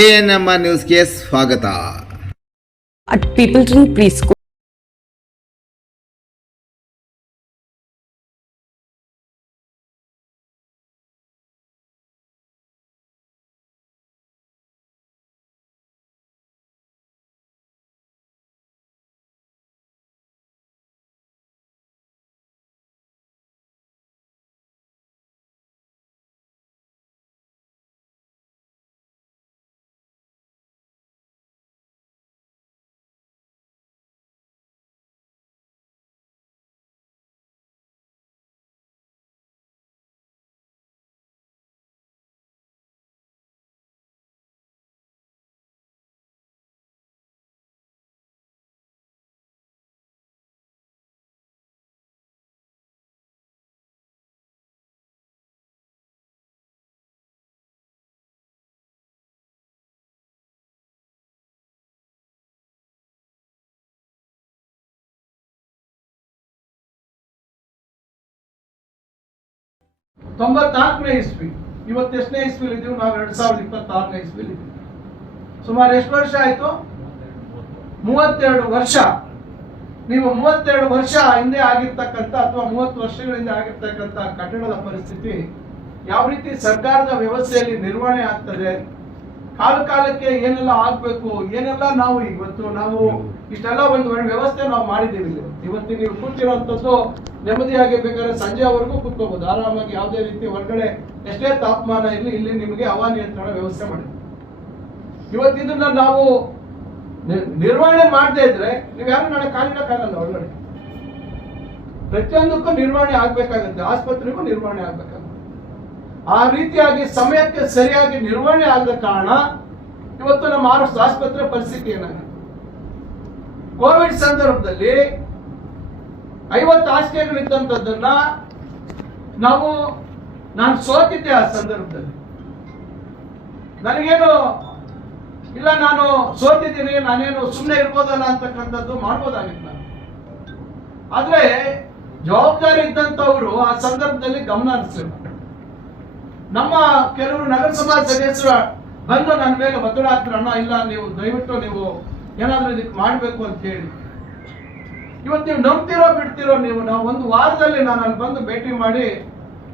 ANMR ನ್ಯೂಸ್ಗೆ ಸ್ವಾಗತ. At Peopleton Preschool. ತೊಂಬತ್ನಾಲ್ಕನೇ ಇಸ್ವಿ, ಇವತ್ತು ಎಷ್ಟನೇ ಇಸ್ವಿಲಿ ಇದೀವಿ ನಾವು? 2026ನೇ ಇಸ್ವಿಲಿ ಇದೀವಿ. ಸುಮಾರು ಎಷ್ಟು ವರ್ಷ ಆಯ್ತು? 32 ವರ್ಷ. ನೀವು 32 ವರ್ಷ ಹಿಂದೆ ಆಗಿರ್ತಕ್ಕಂಥ ಅಥವಾ 30 ವರ್ಷಗಳ ಹಿಂದೆ ಆಗಿರ್ತಕ್ಕಂಥ ಕಟ್ಟಡದ ಪರಿಸ್ಥಿತಿ ಯಾವ ರೀತಿ ಸರ್ಕಾರದ ವ್ಯವಸ್ಥೆಯಲ್ಲಿ ನಿರ್ವಹಣೆ ಆಗ್ತದೆ, ಕಾಲ ಕಾಲಕ್ಕೆ ಏನೆಲ್ಲ ಆಗ್ಬೇಕು, ಏನೆಲ್ಲ ನಾವು ಇವತ್ತು ನಾವು ಇಷ್ಟೆಲ್ಲ ಒಂದು ವ್ಯವಸ್ಥೆ ನಾವು ಮಾಡಿದ್ದೀವಿ. ಇವತ್ತು ನೀವು ಕೂತಿರುವಂತದ್ದು ನೆಮ್ಮದಿಯಾಗಿ ಬೇಕಾದ್ರೆ ಸಂಜೆವರೆಗೂ ಕೂತ್ಕೋಬಹುದು ಆರಾಮಾಗಿ, ಯಾವುದೇ ರೀತಿ ಹೊರಗಡೆ ಎಷ್ಟೇ ತಾಪಮಾನ ಇರಲಿ ಇಲ್ಲಿ ನಿಮಗೆ ಹವಾನಿಯಂತ್ರಣ ವ್ಯವಸ್ಥೆ ಮಾಡಿದ್ವಿ. ಇವತ್ತಿದನ್ನ ನಾವು ನಿರ್ವಹಣೆ ಮಾಡದೇ ಇದ್ರೆ ನೀವು ಯಾರು ನಾಳೆ ಕಾಲಿಡಕ್ಕಾಗಲ್ಲ. ಹೊರಗಡೆ ಪ್ರತಿಯೊಂದಕ್ಕೂ ನಿರ್ವಹಣೆ ಆಗ್ಬೇಕಾಗುತ್ತೆ, ಆಸ್ಪತ್ರೆಗೂ ನಿರ್ವಹಣೆ ಆಗ್ಬೇಕಾಗುತ್ತೆ. ಆ ರೀತಿಯಾಗಿ ಸಮಯಕ್ಕೆ ಸರಿಯಾಗಿ ನಿರ್ವಹಣೆ ಆಗದ ಕಾರಣ ಇವತ್ತು ನಮ್ಮ ಆಸ್ಪತ್ರೆ ಪರಿಸ್ಥಿತಿ ಏನಾಗಿದೆ. ಕೋವಿಡ್ ಸಂದರ್ಭದಲ್ಲಿ 50 ಹಾಸಿಗೆಗಳಿದ್ದಂಥದ್ದನ್ನ ನಾನು ಸೋತಿದ್ದೆ. ಆ ಸಂದರ್ಭದಲ್ಲಿ ನನಗೇನು ಇಲ್ಲ, ನಾನು ಸೋತಿದ್ದೀನಿ, ನಾನೇನು ಸುಮ್ಮನೆ ಇರ್ಬೋದಲ್ಲ ಅಂತಕ್ಕಂಥದ್ದು ಮಾಡ್ಬೋದಾಗಿತ್ತು ನಾನು. ಆದ್ರೆ ಜವಾಬ್ದಾರಿ ಇದ್ದಂಥವ್ರು ಆ ಸಂದರ್ಭದಲ್ಲಿ ಗಮನ ಹರಿಸಲಿಲ್ಲ. ನಮ್ಮ ಕೆಲವರು ನಗರಸಭಾ ಸದಸ್ಯರು ಬಂದು ನನ್ನ ಮೇಲೆ ಒತ್ತಡ ಹಾಕ್ತಾರೆ, ಅಣ್ಣ ಇಲ್ಲ ನೀವು ದಯವಿಟ್ಟು ನೀವು ಏನಾದ್ರೂ ಇದಕ್ಕೆ ಮಾಡಬೇಕು ಅಂತ ಹೇಳಿ. ಇವತ್ತು ನೀವು ನಂಬ್ತಿರೋ ಬಿಡ್ತಿರೋ ನೀವು, ನಾವು ಒಂದು ವಾರದಲ್ಲಿ ನಾನು ಅಲ್ಲಿ ಬಂದು ಭೇಟಿ ಮಾಡಿ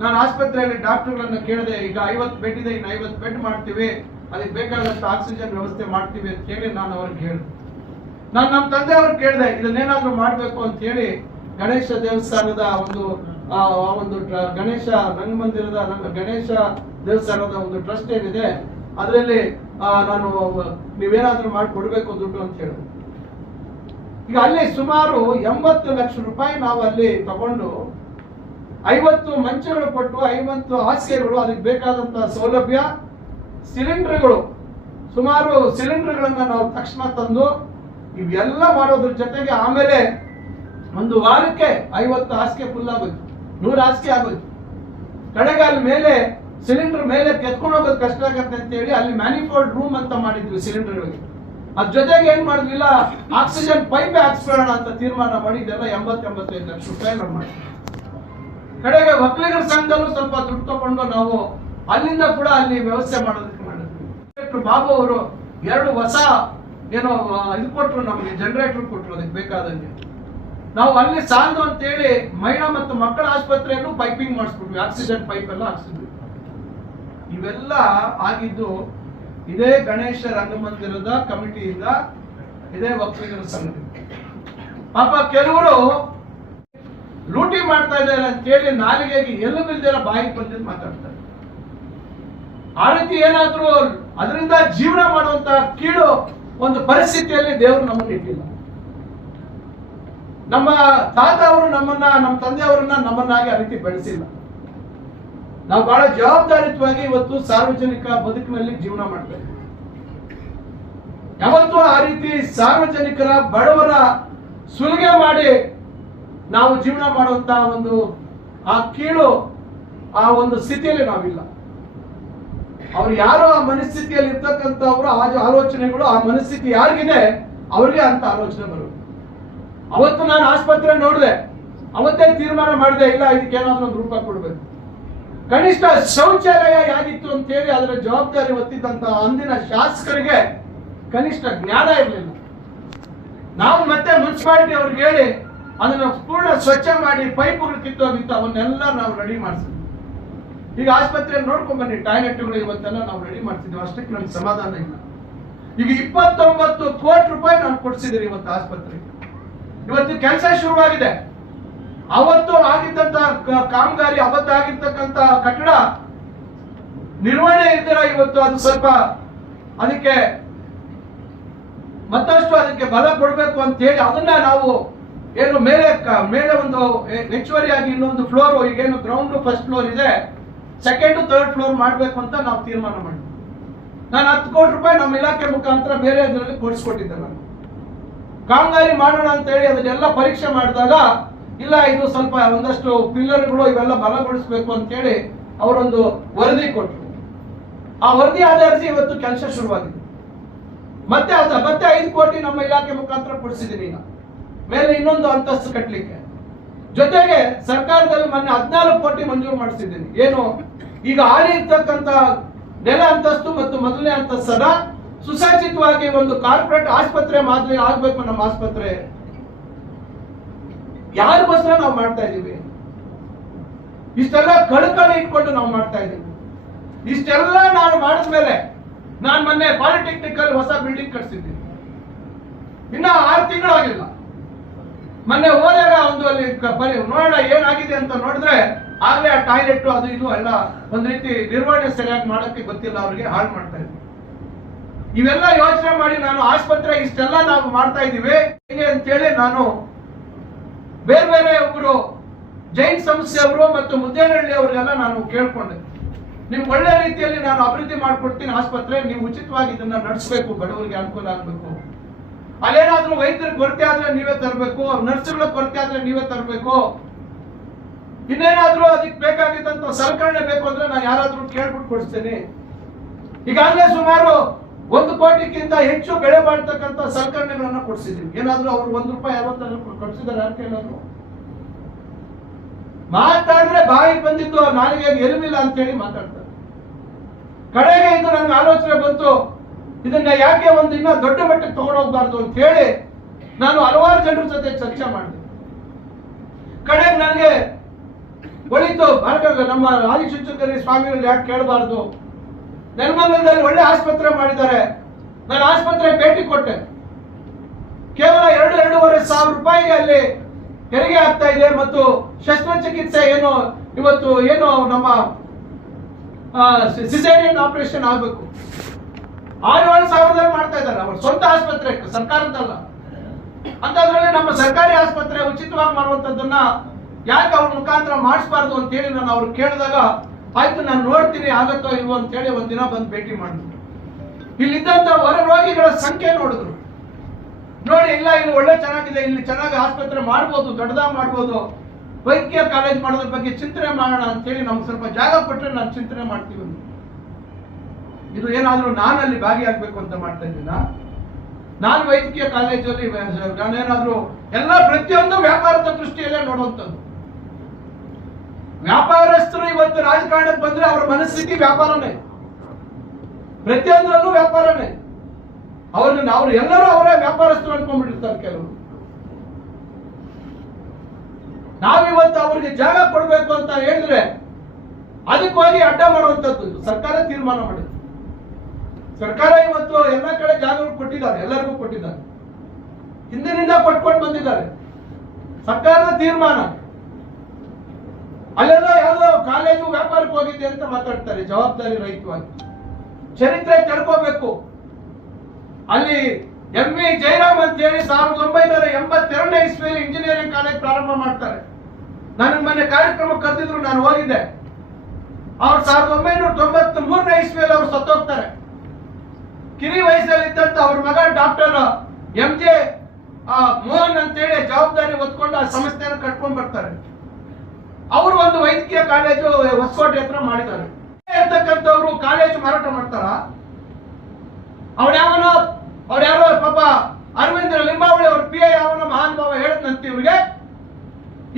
ನಾನು ಆಸ್ಪತ್ರೆಯಲ್ಲಿ ಡಾಕ್ಟರ್ಗಳನ್ನ ಕೇಳಿದೆ, ಈಗ 50 ಬೆಡ್ ಇದೆ, ಇನ್ನು 50 ಬೆಡ್ ಮಾಡ್ತೀವಿ, ಅದಕ್ಕೆ ಬೇಕಾದಂತ ಆಕ್ಸಿಜನ್ ವ್ಯವಸ್ಥೆ ಮಾಡ್ತೀವಿ ಅಂತ ಹೇಳಿ ನಾನು ಅವ್ರಿಗೆ ಹೇಳಿದೆ. ನಾನು ನಮ್ಮ ತಂದೆ ಅವ್ರಿಗೆ ಕೇಳಿದೆ, ಇದನ್ನೇನಾದ್ರೂ ಮಾಡ್ಬೇಕು ಅಂತ ಹೇಳಿ ಗಣೇಶ ದೇವಸ್ಥಾನದ ಒಂದು ಗಣೇಶ ರಂಗಮಂದಿರದ ಗಣೇಶ ದೇವಸ್ಥಾನದ ಒಂದು ಟ್ರಸ್ಟ್ ಏನಿದೆ ಅದರಲ್ಲಿ ನಾನು ನೀವೇನಾದ್ರೂ ಮಾಡಿ ಕೊಡ್ಬೇಕು ದುಡ್ಡು ಅಂತ ಹೇಳಿದೆ. ಈಗ ಅಲ್ಲಿ ಸುಮಾರು 80 ಲಕ್ಷ ರೂಪಾಯಿ ನಾವು ಅಲ್ಲಿ ತಗೊಂಡು 50 ಮಂಚಗಳು ಕೊಟ್ಟು 50 ಹಾಸಿಗೆಗಳು, ಅದಕ್ಕೆ ಬೇಕಾದಂತಹ ಸೌಲಭ್ಯ, ಸಿಲಿಂಡರ್ಗಳು, ಸುಮಾರು ಸಿಲಿಂಡರ್ಗಳನ್ನ ನಾವು ತಕ್ಷಣ ತಂದು ಇವೆಲ್ಲ ಮಾಡೋದ್ರ ಜೊತೆಗೆ ಆಮೇಲೆ ಒಂದು ವಾರಕ್ಕೆ 50 ಹಾಸಿಗೆ ಫುಲ್ ಆಗೋಯ್ತು, 100 ಹಾಸಿಗೆ ಆಗೋಯ್ತು. ಕಡೆಗೆ ಅಲ್ಲಿ ಮೇಲೆ ಸಿಲಿಂಡರ್ ಮೇಲೆ ಕೆತ್ಕೊಂಡು ಹೋಗೋದು ಕಷ್ಟ ಆಗತ್ತೆ ಅಂತ ಹೇಳಿ ಅಲ್ಲಿ ಮ್ಯಾನಿಫೋಲ್ಡ್ ರೂಮ್ ಅಂತ ಮಾಡಿದ್ವಿ ಸಿಲಿಂಡರ್ಗಳಿಗೆ. ಅದ್ರ ಜೊತೆಗೆ ಏನ್ ಮಾಡಿದ್ವಿಲ್ಲ, ಆಕ್ಸಿಜನ್ ಪೈಪ್ ಹಾಕ್ಸ್ಕೊಳ್ಳೋಣ ಅಂತ ತೀರ್ಮಾನ ಮಾಡಿ ಇದೆಲ್ಲ 80-85 ಲಕ್ಷ ರೂಪಾಯಿ ನಾವು ಮಾಡಿದ್ವಿ. ಕಡೆಗೆ ಒಕ್ಕಲಿಗರ ಸಂಘದಲ್ಲೂ ಸ್ವಲ್ಪ ದುಡ್ಡು ತಗೊಂಡು ನಾವು ಅಲ್ಲಿಂದ ಕೂಡ ಅಲ್ಲಿ ವ್ಯವಸ್ಥೆ ಮಾಡೋದಕ್ಕೆ ಮಾಡಿದ್ವಿ. ಬಾಬು ಅವರು 2 ಹೊಸ ಏನೋ ಇದು ಕೊಟ್ಟರು, ನಮಗೆ ಜನರೇಟರ್ ಕೊಟ್ಟರು ಅದಕ್ಕೆ ಬೇಕಾದಂಗೆ. ನಾವು ಅಲ್ಲಿ ಸಾಲದು ಅಂತ ಹೇಳಿ ಮಹಿಳಾ ಮತ್ತು ಮಕ್ಕಳ ಆಸ್ಪತ್ರೆಯಲ್ಲೂ ಪೈಪಿಂಗ್ ಮಾಡಿಸ್ಬಿಟ್ವಿ, ಆಕ್ಸಿಜನ್ ಪೈಪ್ ಎಲ್ಲ ಹಾಕ್ಸಿದ್ವಿ. ಇವೆಲ್ಲ ಆಗಿದ್ದು ಇದೇ ಗಣೇಶ ರಂಗಮಂದಿರದ ಕಮಿಟಿಯಿಂದ, ಇದೇ ಒಕ್ಕಲಿಗರ ಸಂಘ. ಪಾಪ ಕೆಲವರು ಲೂಟಿ ಮಾಡ್ತಾ ಇದ್ದಾರೆ ಅಂತ ಹೇಳಿ ನಾಲಿಗೆಗೆ ಎಲ್ಲೂ ಬಿಲ್ದಿರ ಬಾಯಿಗೆ ಬಂದಿದ್ದು ಮಾತಾಡ್ತಾರೆ. ಆ ರೀತಿ ಏನಾದ್ರೂ ಅದರಿಂದ ಜೀವನ ಮಾಡುವಂತ ಕೀಳು ಒಂದು ಪರಿಸ್ಥಿತಿಯಲ್ಲಿ ದೇವರು ನಮ್ಮನ್ನು ಇಟ್ಟಿಲ್ಲ. ನಮ್ಮ ತಾತ ಅವರು ನಮ್ಮ ತಂದೆಯವರನ್ನ ನಮ್ಮನ್ನಾಗಿ ಆ ರೀತಿ ಬೆಳೆಸಿಲ್ಲ. ನಾವು ಬಹಳ ಜವಾಬ್ದಾರಿಯುತವಾಗಿ ಇವತ್ತು ಸಾರ್ವಜನಿಕ ಬದುಕಿನಲ್ಲಿ ಜೀವನ ಮಾಡ್ತೇವೆ. ಯಾವತ್ತೂ ಆ ರೀತಿ ಸಾರ್ವಜನಿಕರ ಬಡವರ ಸುಲಿಗೆ ಮಾಡಿ ನಾವು ಜೀವನ ಮಾಡುವಂತಹ ಒಂದು ಆ ಕೀಳು ಆ ಒಂದು ಸ್ಥಿತಿಯಲ್ಲಿ ನಾವಿಲ್ಲ. ಅವ್ರು ಯಾರೋ ಆ ಮನಸ್ಥಿತಿಯಲ್ಲಿ ಇರ್ತಕ್ಕಂಥವ್ರು ಆ ಆಲೋಚನೆಗಳು, ಆ ಮನಸ್ಥಿತಿ ಯಾರಿಗಿದೆ ಅವ್ರಿಗೆ ಅಂತ ಆಲೋಚನೆ ಬರುತ್ತೆ. ಅವತ್ತು ನಾನು ಆಸ್ಪತ್ರೆ ನೋಡಿದೆ, ಅವತ್ತೇ ತೀರ್ಮಾನ ಮಾಡಿದೆ, ಇಲ್ಲ ಇದಕ್ಕೇನಾದ್ರೂ ಒಂದು ರೂಪ ಕೊಡ್ಬೇಕು. ಕನಿಷ್ಠ ಶೌಚಾಲಯ ಯಾಗಿತ್ತು ಅಂತ ಹೇಳಿ ಅದರ ಜವಾಬ್ದಾರಿ ಹೊತ್ತಿದ್ದಂತ ಅಂದಿನ ಶಾಸಕರಿಗೆ ಕನಿಷ್ಠ ಜ್ಞಾನ ಇರಲಿಲ್ಲ. ನಾವು ಮತ್ತೆ ಮುನ್ಸಿಪಾಲಿಟಿ ಅವ್ರಿಗೆ ಹೇಳಿ ಅದನ್ನ ಪೂರ್ಣ ಸ್ವಚ್ಛ ಮಾಡಿ ಪೈಪ್ಗಳು ಕಿತ್ತೋಗಿತ್ತು, ಅವನ್ನೆಲ್ಲ ನಾವು ರೆಡಿ ಮಾಡಿಸಿದ್ವಿ. ಈಗ ಆಸ್ಪತ್ರೆಯಲ್ಲಿ ನೋಡ್ಕೊಂಡ್ ಬನ್ನಿ, ಟಾಯ್ಲೆಟ್ಗಳು ಇವತ್ತೆಲ್ಲ ನಾವು ರೆಡಿ ಮಾಡ್ತಿದ್ವಿ. ಅಷ್ಟಕ್ಕೆ ನನಗೆ ಸಮಾಧಾನ ಇಲ್ಲ. ಈಗ 29 ಕೋಟಿ ರೂಪಾಯಿ ನಾವು ಕೊಡ್ಸಿದ್ದೀರಿ ಇವತ್ತು ಆಸ್ಪತ್ರೆಗೆ. ಇವತ್ತು ಕೆಲಸ ಶುರುವಾಗಿದೆ. ಅವತ್ತು ಆಗಿದ್ದಂತ ಕಾಮಗಾರಿ, ಅವತ್ತು ಆಗಿರ್ತಕ್ಕಂತ ಕಟ್ಟಡ ನಿರ್ವಹಣೆ ಇದ್ದೀರಾ, ಇವತ್ತು ಅದು ಸ್ವಲ್ಪ ಅದಕ್ಕೆ ಮತ್ತಷ್ಟು ಅದಕ್ಕೆ ಬಲ ಕೊಡಬೇಕು ಅಂತ ಹೇಳಿ ಅದನ್ನ ನಾವು ಏನು ಮೇಲೆ ಒಂದು ಹೆಚ್ಚುವರಿಯಾಗಿ ಇನ್ನೊಂದು ಫ್ಲೋರ್, ಈಗೇನು ಗ್ರೌಂಡ್ ಫಸ್ಟ್ ಫ್ಲೋರ್ ಇದೆ, ಸೆಕೆಂಡ್ ಥರ್ಡ್ ಫ್ಲೋರ್ ಮಾಡಬೇಕು ಅಂತ ನಾವು ತೀರ್ಮಾನ ಮಾಡಿದ್ವಿ. ನಾನು 10 ಕೋಟಿ ರೂಪಾಯಿ ನಮ್ಮ ಇಲಾಖೆ ಮುಖಾಂತರ ಬೇರೆ ಇದರಲ್ಲಿ ಕೊಡಿಸ್ಕೊಟ್ಟಿದ್ದೆ. ನಾನು ಕಾಮಗಾರಿ ಮಾಡೋಣ ಅಂತ ಹೇಳಿ ಅದನ್ನೆಲ್ಲ ಪರೀಕ್ಷೆ ಮಾಡಿದಾಗ ಇಲ್ಲ, ಇದು ಸ್ವಲ್ಪ ಒಂದಷ್ಟು ಪಿಲ್ಲರ್ಗಳು ಇವೆಲ್ಲ ಬಲಗೊಳಿಸಬೇಕು ಅಂತ ಹೇಳಿ ಅವರೊಂದು ವರದಿ ಕೊಟ್ಟರು. ಆ ವರದಿ ಆಧರಿಸಿ ಇವತ್ತು ಕೆಲಸ ಶುರುವಾಗಿದೆ. ಮತ್ತೆ 5 ಕೋಟಿ ನಮ್ಮ ಇಲಾಖೆ ಮುಖಾಂತರ ಕೊಡಿಸಿದ್ದೀನಿ. ಈಗ ಮೇಲೆ ಇನ್ನೊಂದು ಅಂತಸ್ತು ಕಟ್ಟಲಿಕ್ಕೆ, ಜೊತೆಗೆ ಸರ್ಕಾರದಲ್ಲಿ ಮೊನ್ನೆ 14 ಕೋಟಿ ಮಂಜೂರು ಮಾಡಿಸಿದ್ದೀನಿ. ಏನು ಈಗ ಹಾಲಿ ಇರ್ತಕ್ಕಂತ ನೆಲ ಅಂತಸ್ತು ಮತ್ತು ಮೊದಲನೇ ಅಂತಸ್ತರ ಸುಸಜ್ಜಿತವಾಗಿ ಒಂದು ಕಾರ್ಪೊರೇಟ್ ಆಸ್ಪತ್ರೆ ಮಾದರಿ ಆಗ್ಬೇಕು ನಮ್ಮ ಆಸ್ಪತ್ರೆ. ಯಾರಿಗೋಸ್ಕರ ನಾವು ಮಾಡ್ತಾ ಇದೀವಿ? ಇಷ್ಟೆಲ್ಲ ಕಳಕಳಿ ಇಟ್ಕೊಂಡು ನಾವು ಮಾಡ್ತಾ ಇದೀವಿ. ಇಷ್ಟೆಲ್ಲ ನಾನು ಮಾಡಿದ್ಮೇಲೆ ನಾನು ಮೊನ್ನೆ ಪಾಲಿಟೆಕ್ನಿಕಲ್ ಹೊಸ ಬಿಲ್ಡಿಂಗ್ ಕಟ್ಸಿದ್ದೀನಿ. ಇನ್ನ 6 ತಿಂಗಳಾಗಿಲ್ಲ. ಮೊನ್ನೆ ಹೋದಾಗ ಒಂದು ಅಲ್ಲಿ ನೋಡೋಣ ಏನಾಗಿದೆ ಅಂತ ನೋಡಿದ್ರೆ ಆಗ್ಲೇ ಆ ಟಾಯ್ಲೆಟ್ ಅದು ಇದು ಎಲ್ಲ ಒಂದ್ ರೀತಿ ನಿರ್ವಹಣೆ ಸರಿಯಾಗಿ ಮಾಡಕ್ಕೆ ಗೊತ್ತಿಲ್ಲ, ಅವ್ರಿಗೆ ಹಾಳು ಮಾಡ್ತಾ ಇದ್ವಿ. ಇವೆಲ್ಲ ಯೋಚನೆ ಮಾಡಿ ನಾನು ಆಸ್ಪತ್ರೆ ಇಷ್ಟೆಲ್ಲ ನಾವು ಮಾಡ್ತಾ ಇದೀವಿ ಹೇಗೆ ಅಂತೇಳಿ ನಾನು ಬೇರೆ ಒಬ್ಬರು ಜೈನ್ ಸಂಸ್ಥೆಯವರು ಮತ್ತು ಮುದ್ದೇನಹಳ್ಳಿ ಅವರಿಗೆಲ್ಲ ನಾನು ಕೇಳ್ಕೊಂಡೆ, ನಿಮ್ಗೆ ಒಳ್ಳೆ ರೀತಿಯಲ್ಲಿ ನಾನು ಅಭಿವೃದ್ಧಿ ಮಾಡ್ಕೊಡ್ತೀನಿ ಆಸ್ಪತ್ರೆ, ನೀವು ಉಚಿತವಾಗಿ ಇದನ್ನ ನಡೆಸಬೇಕು, ಬಡವರಿಗೆ ಅನುಕೂಲ ಆಗ್ಬೇಕು. ಅಲ್ಲೇನಾದ್ರೂ ವೈದ್ಯರ ಕೊರತೆ ಆದ್ರೆ ನೀವೇ ತರಬೇಕು, ನರ್ಸ್ಗಳ ಕೊರತೆ ಆದ್ರೆ ನೀವೇ ತರಬೇಕು, ಇನ್ನೇನಾದ್ರೂ ಅದಕ್ಕೆ ಬೇಕಾಗಿದ್ದಂತ ಸಲಕರಣೆ ಬೇಕು ಅಂದ್ರೆ ನಾನು ಯಾರಾದ್ರೂ ಕೇಳ್ಬಿಟ್ಟು ಕೊಡಿಸ್ತೇನೆ. ಈಗಾಗಲೇ ಸುಮಾರು 1 ಕೋಟಿಗಿಂತ ಹೆಚ್ಚು ಬೆಳೆ ಮಾಡ್ತಕ್ಕಂಥ ಸಲಕರಣೆಗಳನ್ನ ಕೊಡಿಸಿದೀವಿ. ಏನಾದ್ರೂ ಅವ್ರು 1 ರೂಪಾಯಿ 50 ಕೊಡಿಸಿದಾರೆ ಯಾರು ಕೇಳೋದು? ಮಾತಾಡಿದ್ರೆ ಬಾಯಿ ಬಂದಿದ್ದು ನಾಲಿಗೆಗೆ ಎಲುಬಿಲ್ಲ ಅಂತ ಹೇಳಿ ಮಾತಾಡ್ತಾರೆ. ಕಡೆಗೆ ಇದು ನನಗೆ ಆಲೋಚನೆ ಬಂತು, ಇದನ್ನ ಯಾಕೆ ಒಂದು ಇನ್ನೂ ದೊಡ್ಡ ಮಟ್ಟಕ್ಕೆ ತಗೊಂಡೋಗ್ಬಾರ್ದು ಅಂತ ಹೇಳಿ ನಾನು ಹಲವಾರು ಜನರ ಜೊತೆ ಚರ್ಚೆ ಮಾಡಿದೆ. ಕಡೆಗೆ ನನಗೆ ಒಳಿತು ನಮ್ಮ ಆದಿಚುಂಚನಗಿರಿ ಸ್ವಾಮಿಗಳು ಯಾಕೆ ಕೇಳಬಾರ್ದು, ನೆಲಮಂಗಲದಲ್ಲಿ ಒಳ್ಳೆ ಆಸ್ಪತ್ರೆ ಮಾಡಿದ್ದಾರೆ. ನಾನು ಆಸ್ಪತ್ರೆ ಭೇಟಿ ಕೊಟ್ಟೆ. ಕೇವಲ 2-2.5 ಸಾವಿರ ರೂಪಾಯಿಗೆ ಅಲ್ಲಿ ತೆರಿಗೆ ಆಗ್ತಾ ಇದೆ ಮತ್ತು ಶಸ್ತ್ರಚಿಕಿತ್ಸೆ ಇವತ್ತು ನಮ್ಮ ಸಿಸೇರಿಯನ್ ಆಪರೇಷನ್ ಆಗಬೇಕು 6-7 ಸಾವಿರದಲ್ಲಿ ಮಾಡ್ತಾ ಇದ್ದಾರೆ. ಅವ್ರ ಸ್ವಂತ ಆಸ್ಪತ್ರೆ, ಸರ್ಕಾರದಲ್ಲ. ಅಂತದ್ರಲ್ಲಿ ನಮ್ಮ ಸರ್ಕಾರಿ ಆಸ್ಪತ್ರೆ ಉಚಿತವಾಗಿ ಮಾಡುವಂತದ್ದನ್ನ ಯಾಕೆ ಅವ್ರ ಮುಖಾಂತರ ಮಾಡಿಸಬಾರ್ದು ಅಂತ ಹೇಳಿ ನಾನು ಅವ್ರು ಕೇಳಿದಾಗ ಆಯ್ತು ನಾನು ನೋಡ್ತೀನಿ ಆಗತ್ತೋ ಇಲ್ವೋ ಅಂತ ಹೇಳಿ ಒಂದಿನ ಬಂದು ಭೇಟಿ ಮಾಡಿದ್ರು. ಇಲ್ಲಿದ್ದಂತ ಹೊರ ರೋಗಿಗಳ ಸಂಖ್ಯೆ ನೋಡಿದ್ರು. ನೋಡಿ ಇಲ್ಲ ಇಲ್ಲಿ ಒಳ್ಳೆ ಚೆನ್ನಾಗಿದೆ, ಇಲ್ಲಿ ಚೆನ್ನಾಗಿ ಆಸ್ಪತ್ರೆ ಮಾಡ್ಬೋದು, ದೊಡ್ಡದಾಗಿ ಮಾಡ್ಬೋದು, ವೈದ್ಯಕೀಯ ಕಾಲೇಜ್ ಮಾಡೋದ್ರ ಬಗ್ಗೆ ಚಿಂತನೆ ಮಾಡೋಣ ಅಂತ ಹೇಳಿ ನಮ್ಗೆ ಸ್ವಲ್ಪ ಜಾಗ ಕೊಟ್ಟರೆ ನಾನು ಚಿಂತನೆ ಮಾಡ್ತೀವಿ. ಇದು ಏನಾದ್ರೂ ನಾನಲ್ಲಿ ಭಾಗಿಯಾಗಬೇಕು ಅಂತ ಮಾಡ್ತಾ ಇದ್ದೀನ? ನಾನು ವೈದ್ಯಕೀಯ ಕಾಲೇಜಲ್ಲಿ ನಾನೇನಾದ್ರೂ ಎಲ್ಲ ಪ್ರತಿಯೊಂದು ವ್ಯಾಪಾರದ ದೃಷ್ಟಿಯಲ್ಲೇ ನೋಡುವಂಥದ್ದು. ವ್ಯಾಪಾರಸ್ಥರು ಇವತ್ತು ರಾಜಕಾರಣಕ್ಕೆ ಬಂದ್ರೆ ಅವರ ಮನಸ್ಥಿತಿ ವ್ಯಾಪಾರನೇ, ಪ್ರತಿಯೊಂದರಲ್ಲೂ ವ್ಯಾಪಾರನೇ. ಅವ್ರು ಎಲ್ಲರೂ ಅವರೇ ವ್ಯಾಪಾರಸ್ಥರು ಅನ್ಕೊಂಡ್ಬಿಟ್ಟಿರ್ತಾರೆ ಕೆಲವರು. ನಾವಿವತ್ತು ಅವ್ರಿಗೆ ಜಾಗ ಕೊಡ್ಬೇಕು ಅಂತ ಹೇಳಿದ್ರೆ ಅದಕ್ಕೋಗಿ ಅಡ್ಡ ಮಾಡುವಂಥದ್ದು. ಸರ್ಕಾರ ತೀರ್ಮಾನ ಮಾಡಿದೆ. ಸರ್ಕಾರ ಇವತ್ತು ಎಲ್ಲ ಕಡೆ ಜಾಗಗಳು ಕೊಟ್ಟಿದ್ದಾರೆ, ಎಲ್ಲರಿಗೂ ಕೊಟ್ಟಿದ್ದಾರೆ, ಹಿಂದಿನಿಂದ ಕೊಟ್ಕೊಂಡು ಬಂದಿದ್ದಾರೆ. ಸರ್ಕಾರದ ತೀರ್ಮಾನ. ಅಲ್ಲೆಲ್ಲ ಯಾವುದೋ ಕಾಲೇಜು ವ್ಯಾಪಾರಕ್ಕೆ ಹೋಗಿದೆ ಅಂತ ಮಾತಾಡ್ತಾರೆ ಜವಾಬ್ದಾರಿ ರಹಿತವಾಗಿ. ಚರಿತ್ರೆ ತಿಳ್ಕೋಬೇಕು. ಅಲ್ಲಿ MV ಜಯರಾಮ್ ಅಂತ ಹೇಳಿ 1982ನೇ ಇಸ್ವಿಯಲ್ಲಿ ಇಂಜಿನಿಯರಿಂಗ್ ಕಾಲೇಜ್ ಪ್ರಾರಂಭ ಮಾಡ್ತಾರೆ. ನನಗೆ ಮೊನ್ನೆ ಕಾರ್ಯಕ್ರಮ ಕರೆದಿದ್ರು, ನಾನು ಹೋಗಿದ್ದೆ. ಅವ್ರು 1993ನೇ ಇಸ್ವಿಯಲ್ಲಿ ಅವ್ರು ಸತ್ತೋಗ್ತಾರೆ. ಕಿರಿ ವಯಸ್ಸಲ್ಲಿದ್ದಂತ ಅವ್ರ ಮಗ ಡಾಕ್ಟರ್ MJ ಮೋಹನ್ ಅಂತೇಳಿ ಜವಾಬ್ದಾರಿ ಹೊತ್ಕೊಂಡು ಆ ಸಂಸ್ಥೆಯನ್ನು ಕಟ್ಕೊಂಡ್ ಬರ್ತಾರೆ. ಅವರು ಒಂದು ವೈದ್ಯಕೀಯ ಕಾಲೇಜು ಹೊಸಕೋಟೆ ಹತ್ರ ಮಾಡಿದ್ದಾರೆ. ಇರ್ತಕ್ಕಂಥವ್ರು ಕಾಲೇಜು ಮಾರಾಟ ಮಾಡ್ತಾರ? ಅವ್ರು ಯಾರೋ ಪಾಪ ಅರವಿಂದ ಲಿಂಬಾವಳಿ ಅವ್ರ PA ಯಾವನ ಮಹಾನ್ ಭಾವ ಹೇಳದಂತೆ ಇವ್ರಿಗೆ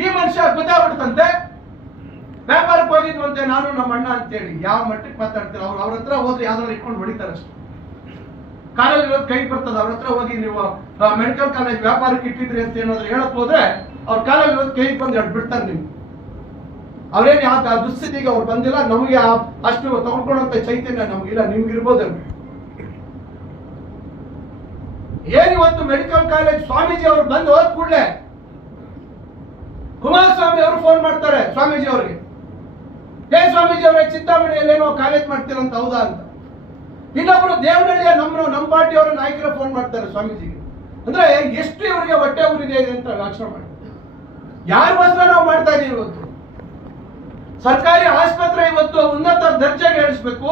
ಈ ಮನುಷ್ಯ ಗೊತ್ತಾಗ್ಬಿಡ್ತಂತೆ. ವ್ಯಾಪಾರಕ್ಕೆ ಹೋಗಿದ್ವಂತೆ ನಾನು ನಮ್ಮ ಅಣ್ಣ ಅಂತೇಳಿ. ಯಾವ ಮಟ್ಟಕ್ಕೆ ಮಾತಾಡ್ತಾರೆ ಅವ್ರ ಹತ್ರ ಹೋದ್ರೆ ಯಾವ್ದಾದ್ರು ಇಟ್ಕೊಂಡು ಹೊಡಿತಾರೆ ಅಷ್ಟೇ. ಕಾಲೇಜ್ ಇರೋದು ಕೈ ಬರ್ತದೆ. ಅವ್ರ ಹತ್ರ ಹೋಗಿ ನೀವು ಮೆಡಿಕಲ್ ಕಾಲೇಜ್ ವ್ಯಾಪಾರಕ್ಕೆ ಇಟ್ಟಿದ್ರಿ ಅಂತ ಏನಾದ್ರು ಹೇಳಕ್ ಹೋದ್ರೆ ಅವ್ರ ಕಾಲೇಜ್ ಇರೋದು ಕೈ ಬಂದು ಎಡ್ ಬಿಡ್ತಾರೆ ನಿಮ್ಗೆ. ಅವ್ರೇನು ಯಾವ ದುಸ್ಥಿತಿಗೆ ಅವ್ರು ಬಂದಿಲ್ಲ. ನಮಗೆ ಅಷ್ಟು ತಗೊಂಡ್ಕೊಳ್ಳುವಂತ ಚೈತನ್ಯ ನಮ್ಗಿಲ್ಲ, ನಿಮ್ಗಿರ್ಬೋದು. ಏನಿವತ್ತು ಮೆಡಿಕಲ್ ಕಾಲೇಜ್ ಸ್ವಾಮೀಜಿ ಅವರು ಬಂದು ಹೋದ ಕೂಡಲೇ ಕುಮಾರಸ್ವಾಮಿ ಅವರು ಫೋನ್ ಮಾಡ್ತಾರೆ ಸ್ವಾಮೀಜಿ ಅವರಿಗೆ, ಸ್ವಾಮೀಜಿ ಅವರೇ ಚಿಂತಾಮಣಿಯಲ್ಲಿ ಏನೋ ಕಾಲೇಜ್ ಮಾಡ್ತೀರಂತ ಹೌದಾ ಅಂತ. ಇನ್ನೊಬ್ರು ದೇವನಹಳ್ಳಿಯ ನಮ್ಮ ಪಾರ್ಟಿಯವರ ನಾಯಕರು ಫೋನ್ ಮಾಡ್ತಾರೆ ಸ್ವಾಮೀಜಿಗೆ. ಅಂದ್ರೆ ಎಷ್ಟು ಇವರಿಗೆ ಹೊಟ್ಟೆ ಊರಿದೆ ಅಂತ ಯೋಚನೆ ಮಾಡಿ. ಯಾರಿಗೋಸ್ಕರ ನಾವು ಮಾಡ್ತಾ ಇದೀವಿ ಇವತ್ತು? ಸರ್ಕಾರಿ ಆಸ್ಪತ್ರೆ ಇವತ್ತು ಉನ್ನತ ದರ್ಜೆಗೆ ಏರಿಸಬೇಕು,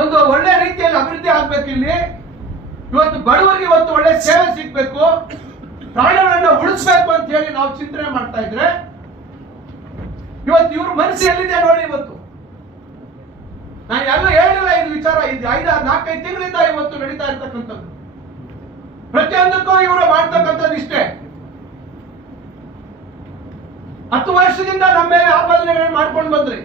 ಒಂದು ಒಳ್ಳೆ ರೀತಿಯಲ್ಲಿ ಅಭಿವೃದ್ಧಿ ಆಗ್ಬೇಕು. ಇಲ್ಲಿ ಇವತ್ತು ಬಡವರಿಗೆ ಇವತ್ತು ಒಳ್ಳೆ ಸೇವೆ ಸಿಗ್ಬೇಕು, ಪ್ರಾಣಿಗಳನ್ನ ಉಳಿಸ್ಬೇಕು ಅಂತ ಹೇಳಿ ನಾವು ಚಿಂತನೆ ಮಾಡ್ತಾ ಇದ್ರೆ ಇವತ್ತು ಇವ್ರ ಮನಸ್ಸು ಎಲ್ಲಿದೆ ನೋಡಿ. ಇವತ್ತು ನಾನು ಎಲ್ಲ ಹೇಳಿಲ್ಲ ಇದು ವಿಚಾರ. ಇದು 4-5 ತಿಂಗಳಿಂದ ಇವತ್ತು ನಡೀತಾ ಇರ್ತಕ್ಕಂಥದ್ದು. ಪ್ರತಿಯೊಂದಕ್ಕೂ ಇವರು ಮಾಡ್ತಕ್ಕಂಥದ್ದು ಇಷ್ಟೇ. 10 ವರ್ಷದಿಂದ ನಮ್ಮ ಮೇಲೆ ಆಪಾದನೆಗಳನ್ನು ಮಾಡ್ಕೊಂಡು ಬಂದ್ರಿ.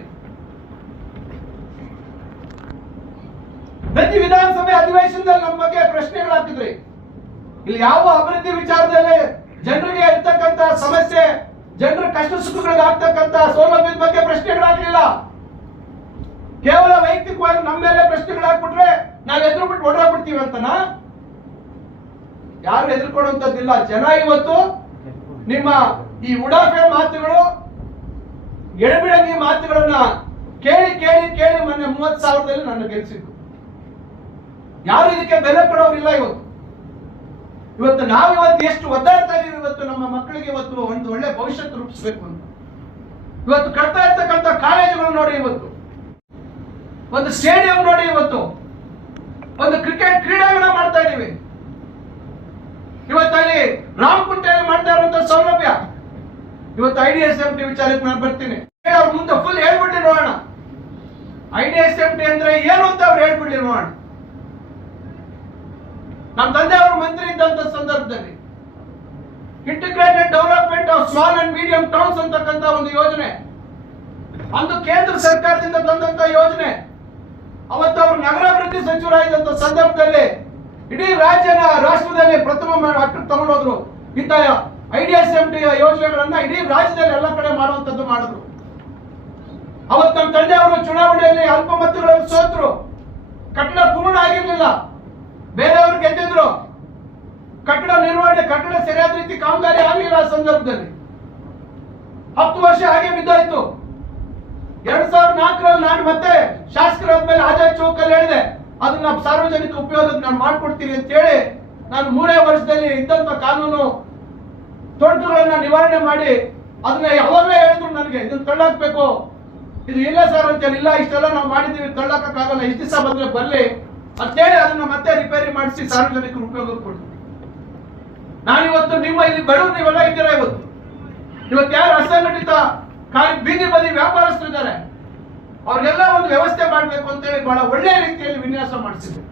ಪ್ರತಿ ವಿಧಾನಸಭೆ ಅಧಿವೇಶನದಲ್ಲಿ ನಮ್ಮ ಬಗ್ಗೆ ಪ್ರಶ್ನೆಗಳು ಹಾಕಿದ್ರಿ. ಇಲ್ಲಿ ಯಾವ ಅಭಿವೃದ್ಧಿ ವಿಚಾರದಲ್ಲಿ ಜನರಿಗೆ ಇರ್ತಕ್ಕಂಥ ಸಮಸ್ಯೆ, ಜನರ ಕಷ್ಟ ಸುಖಗಳಿಗೆ ಆಗ್ತಕ್ಕಂಥ ಸೌಲಭ್ಯದ ಬಗ್ಗೆ ಪ್ರಶ್ನೆಗಳಾಗಲಿಲ್ಲ. ಕೇವಲ ವೈಯಕ್ತಿಕವಾಗಿ ನಮ್ಮ ಮೇಲೆ ಪ್ರಶ್ನೆಗಳಾಗ್ಬಿಟ್ರೆ ನಾವು ಎದುರು ಬಿಟ್ಟು ಓಡಾಡ್ಬಿಡ್ತೀವಿ ಅಂತನಾ? ಯಾರು ಎದುರ್ಕೊಳ್ಳುವಂತದ್ದಿಲ್ಲ. ಜನ ಇವತ್ತು ನಿಮ್ಮ ಈ ಉಡಾಫೆ ಮಾತುಗಳು, ಎಡಬಿಡಂಗಿ ಮಾತುಗಳನ್ನ ಕೇಳಿ ಕೇಳಿ ಕೇಳಿ ಮೊನ್ನೆ 30,000ದಲ್ಲಿ ನನ್ನ ಗೆಲ್ಲಿಸಿದ್ದು. ಯಾರು ಇದಕ್ಕೆ ಬೆಲೆ ಕೊಡೋರಿಲ್ಲ. ಇವತ್ತು ನಾವು ಎಷ್ಟು ಒದ್ದಾಡ್ತಾ ಇದೀವಿ. ಇವತ್ತು ನಮ್ಮ ಮಕ್ಕಳಿಗೆ ಇವತ್ತು ಒಂದು ಒಳ್ಳೆ ಭವಿಷ್ಯತ್ತು ರೂಪಿಸಬೇಕು ಅಂತ ಇವತ್ತು ಕಟ್ತಾ ಇರ್ತಕ್ಕಂಥ ಕಾಲೇಜುಗಳು ನೋಡಿ, ಇವತ್ತು ಒಂದು ಸ್ಟೇಡಿಯಂ ನೋಡಿ, ಇವತ್ತು ಒಂದು ಕ್ರಿಕೆಟ್ ಕ್ರೀಡಾಂಗಣ ಮಾಡ್ತಾ ಇದೀವಿ. ಇವತ್ತಲ್ಲಿ ರಾಮಕುಂಟೆಯಲ್ಲಿ ಮಾಡ್ತಾ ಇರುವಂತಹ ಸೌಲಭ್ಯ. ಇವತ್ತು IDSMT ವಿಚಾರಕ್ಕೆ ನಾನು ಬರ್ತೀನಿ. ಅವ್ರ ಮುಂದೆ ಫುಲ್ ಹೇಳ್ಬಿಡ್ಲಿ ನೋಡೋಣ. IDSMT ಅಂದ್ರೆ ಏನು ಅಂತ ಅವ್ರು ಹೇಳ್ಬಿಡ್ಲಿ ನೋಡೋಣ. ನಮ್ಮ ತಂದೆ ಅವರು ಮಂತ್ರಿ ಇದ್ದಂತ ಸಂದರ್ಭದಲ್ಲಿ integrated development of small and medium towns ಅಂತಕ್ಕಂಥ ಒಂದು ಯೋಜನೆ, ಒಂದು ಕೇಂದ್ರ ಸರ್ಕಾರದಿಂದ ತಂದಂತ ಯೋಜನೆ. ಅವತ್ತು ಅವರು ನಗರಾಭಿವೃದ್ಧಿ ಸಚಿವರಾಗಿದ್ದಂತ ಸಂದರ್ಭದಲ್ಲಿ ಇಡೀ ರಾಷ್ಟ್ರದಲ್ಲಿ ಪ್ರಥಮ ಮಟ್ಟಕ್ಕೆ ತಗೊಂಡೋದ್ರು. ಇಂಥ IDSMT ಯೋಜನೆಗಳನ್ನ ಇಡೀ ರಾಜ್ಯದಲ್ಲಿ ಎಲ್ಲ ಕಡೆ ಮಾಡುವಂತದ್ದು ಮಾಡಿದ್ರು. ಅವತ್ತು ನಮ್ಮ ತಂದೆ ಅವರು ಚುನಾವಣೆಯಲ್ಲಿ ಅಲ್ಪ ಮತಗಳಲ್ಲಿ ಸೋತರು. ಕಟ್ಟಡ ಪೂರ್ಣ ಆಗಿರ್ಲಿಲ್ಲ, ಬೇರೆಯವರು ಗೆದ್ದಿದ್ರು. ಕಟ್ಟಡ ನಿರ್ವಹಣೆ, ಕಟ್ಟಡ ಸರಿಯಾದ ರೀತಿ ಕಾಮಗಾರಿ ಆಗಲಿಲ್ಲ. ಆ ಸಂದರ್ಭದಲ್ಲಿ 10 ವರ್ಷ ಹಾಗೆ ಬಿದ್ದಾಯ್ತು. 2004ರಲ್ಲಿ ನಾನು ಮತ್ತೆ ಶಾಸಕರಾದ್ಮೇಲೆ ಆಜಾದ್ ಚೌಕಲ್ಲಿ ಹೇಳಿದೆ, ಅದನ್ನ ಸಾರ್ವಜನಿಕ ಉಪಯೋಗಕ್ಕೆ ನಾನು ಮಾಡ್ಕೊಡ್ತೀನಿ ಅಂತ ಹೇಳಿ ನಾನು 3 ವರ್ಷದಲ್ಲಿ ಇದ್ದಂತ ಕಾನೂನು ತೊಡಕುಗಳನ್ನ ನಿವಾರಣೆ ಮಾಡಿ ಅದನ್ನ ಯಾವಾಗಲೇ ಹೇಳಿದ್ರು ನನಗೆ, ಇದನ್ನ ತಳ್ಳಾಕ್ಬೇಕು, ಇದು ಇಲ್ಲ ಸರ್ ಅಂತ ಹೇಳಿ. ಇಲ್ಲ, ಇಷ್ಟೆಲ್ಲ ನಾವು ಮಾಡಿದೀವಿ, ತಳ್ಳಾಕಕ್ಕಾಗಲ್ಲ, ಇಷ್ಟು ದಿವಸ ಬಂದ್ರೆ ಬರ್ಲಿ ಅಂತೇಳಿ ಅದನ್ನ ಮತ್ತೆ ರಿಪೇರಿ ಮಾಡಿಸಿ ಸಾರ್ವಜನಿಕರ ಉಪಯೋಗಕ್ಕೆ ಕೊಡ್ತೀವಿ. ನಾನಿವತ್ತು ನಿಮ್ಮ ಇಲ್ಲಿ ಬಡವರು ನೀವೆಲ್ಲ ಇದ್ದೀರಾ. ಇವತ್ತು ಯಾರು ಅಸಂಘಟಿತ ಬೀದಿ ಬದಿ ವ್ಯಾಪಾರಸ್ಥರು ಇದ್ದಾರೆ, ಅವ್ರಿಗೆಲ್ಲ ಒಂದು ವ್ಯವಸ್ಥೆ ಮಾಡಬೇಕು ಅಂತೇಳಿ ಬಹಳ ಒಳ್ಳೆ ರೀತಿಯಲ್ಲಿ ವಿನ್ಯಾಸ ಮಾಡಿಸಿದ್ರು.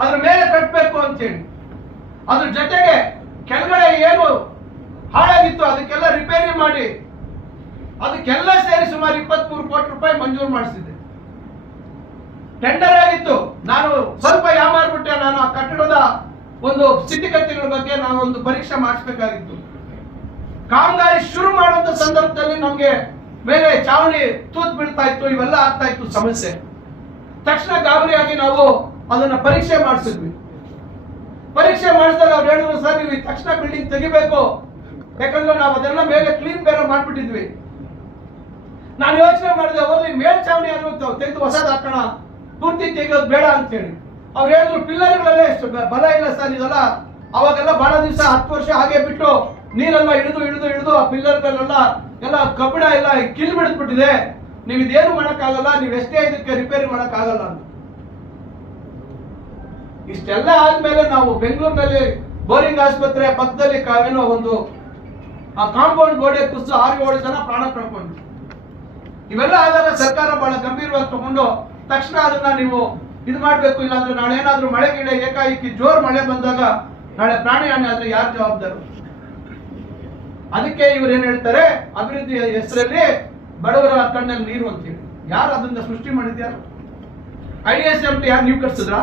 ಅದ್ರ ಮೇಲೆ ಕಟ್ಟಬೇಕು ಅಂತೇಳಿ, ಅದ್ರ ಜೊತೆಗೆ ಕೆಳಗಡೆ ಏನು ಹಾಳಾಗಿತ್ತು ಅದಕ್ಕೆಲ್ಲ ರಿಪೇರಿ ಮಾಡಿ ಅದಕ್ಕೆಲ್ಲ ಸೇರಿ ಸುಮಾರು 23 ಕೋಟಿ ರೂಪಾಯಿ ಮಂಜೂರು ಮಾಡಿಸಿದ್ದೆ. ಟೆಂಡರ್ ಆಗಿತ್ತು. ನಾನು ಸ್ವಲ್ಪ ಯಾಮಾರ್ಬಿಟ್ಟೆ. ನಾನು ಆ ಕಟ್ಟಡದ ಒಂದು ಸ್ಥಿತಿಗತಿಗಳ ಬಗ್ಗೆ ನಾನು ಒಂದು ಪರೀಕ್ಷೆ ಮಾಡಿಸಬೇಕಾಗಿತ್ತು. ಕಾಮಗಾರಿ ಶುರು ಮಾಡುವಂತ ಸಂದರ್ಭದಲ್ಲಿ ನಮ್ಗೆ ಮೇಲೆ ಚಾವಣಿ ತೂತ್ ಬೀಳ್ತಾ ಇತ್ತು, ಇವೆಲ್ಲ ಆಗ್ತಾ ಇತ್ತು ಸಮಸ್ಯೆ. ತಕ್ಷಣ ಗಾಬರಿಯಾಗಿ ನಾವು ಅದನ್ನ ಪರೀಕ್ಷೆ ಮಾಡಿಸಿದ್ವಿ. ಪರೀಕ್ಷೆ ಮಾಡಿಸಿದಾಗ ಅವ್ರು ಹೇಳಿದ್ರು, ಸರ್ ನೀವು ತಕ್ಷಣ ಬಿಲ್ಡಿಂಗ್ ತೆಗಿಬೇಕು, ಯಾಕಂದ್ರೆ ನಾವು ಅದೆಲ್ಲ ಮೇಲೆ ಕ್ಲೀನ್ ಬೇರೆ ಮಾಡ್ಬಿಟ್ಟಿದ್ವಿ. ನಾನು ಯೋಚನೆ ಮಾಡಿದೆ, ಹೋಗ್ಲಿ ಮೇಲ್ಚಾವಣಿ ಆದ್ರೂ ತೆಗೆದು ಹೊಸದ್ ಹಾಕೋಣ, ಪೂರ್ತಿ ತೆಗೆಯೋದು ಬೇಡ ಅಂತ ಹೇಳಿ. ಅವ್ರು ಹೇಳಿದ್ರು ಪಿಲ್ಲರ್ಗಳಲ್ಲೇ ಬಲ ಇಲ್ಲ ಸರ್, ಇದೆಲ್ಲ ಅವಾಗೆಲ್ಲ ಬಹಳ ದಿವಸ 10 ವರ್ಷ ಹಾಗೆ ಬಿಟ್ಟು ನೀರೆಲ್ಲ ಇಳಿದು ಆ ಪಿಲ್ಲರ್ಗಳೆಲ್ಲ ಎಲ್ಲ ಕಬ್ಬಿಣ ಎಲ್ಲ ಕಿಲ್ ಬಿಡಿಸ್ಬಿಟ್ಟಿದೆ, ನೀವು ಇದೇನು ಮಾಡಕ್ಕಾಗಲ್ಲ, ನೀವು ಎಷ್ಟೇ ಇದಕ್ಕೆ ರಿಪೇರಿ ಮಾಡಕ್ಕಾಗಲ್ಲ ಅಂತ. ಇಷ್ಟೆಲ್ಲ ಆದ್ಮೇಲೆ ನಾವು ಬೆಂಗಳೂರಿನಲ್ಲಿ ಬೋರಿಂಗ್ ಆಸ್ಪತ್ರೆ ಪಕ್ಕದಲ್ಲಿ ಏನೋ ಒಂದು ಕಾಂಪೌಂಡ್ ಗೋಡೆ ಕುಸಿದು 6-7 ಜನ ಪ್ರಾಣ ಕಳ್ಕೊಂಡ್ರು. ಇವೆಲ್ಲ ಆದಾಗ ಸರ್ಕಾರ ಬಹಳ ಗಂಭೀರವಾಗಿ ತಗೊಂಡು ತಕ್ಷಣ ಅದನ್ನ ನೀವು ಇದು ಮಾಡ್ಬೇಕು, ಇಲ್ಲಾಂದ್ರೆ ನಾಳೆ ಏನಾದ್ರೂ ಮಳೆ ಗಿಡ ಏಕಾಏಕಿ ಜೋರ್ ಮಳೆ ಬಂದಾಗ ನಾಳೆ ಪ್ರಾಣಿ ಹಾನಿ ಆದ್ರೆ ಯಾರು ಜವಾಬ್ದಾರು? ಅದಕ್ಕೆ ಇವ್ರು ಏನ್ ಹೇಳ್ತಾರೆ, ಅಭಿವೃದ್ಧಿ ಹೆಸರಲ್ಲಿ ಬಡವರ ಕಣ್ಣಲ್ಲಿ ನೀರು ಅಂತೇಳಿ. ಯಾರು ಅದನ್ನ ಸೃಷ್ಟಿ ಮಾಡಿದ್ಯಾರು? IDSMT ಯಾರು ನೀವು ಕಟ್ಸಿದ್ರ?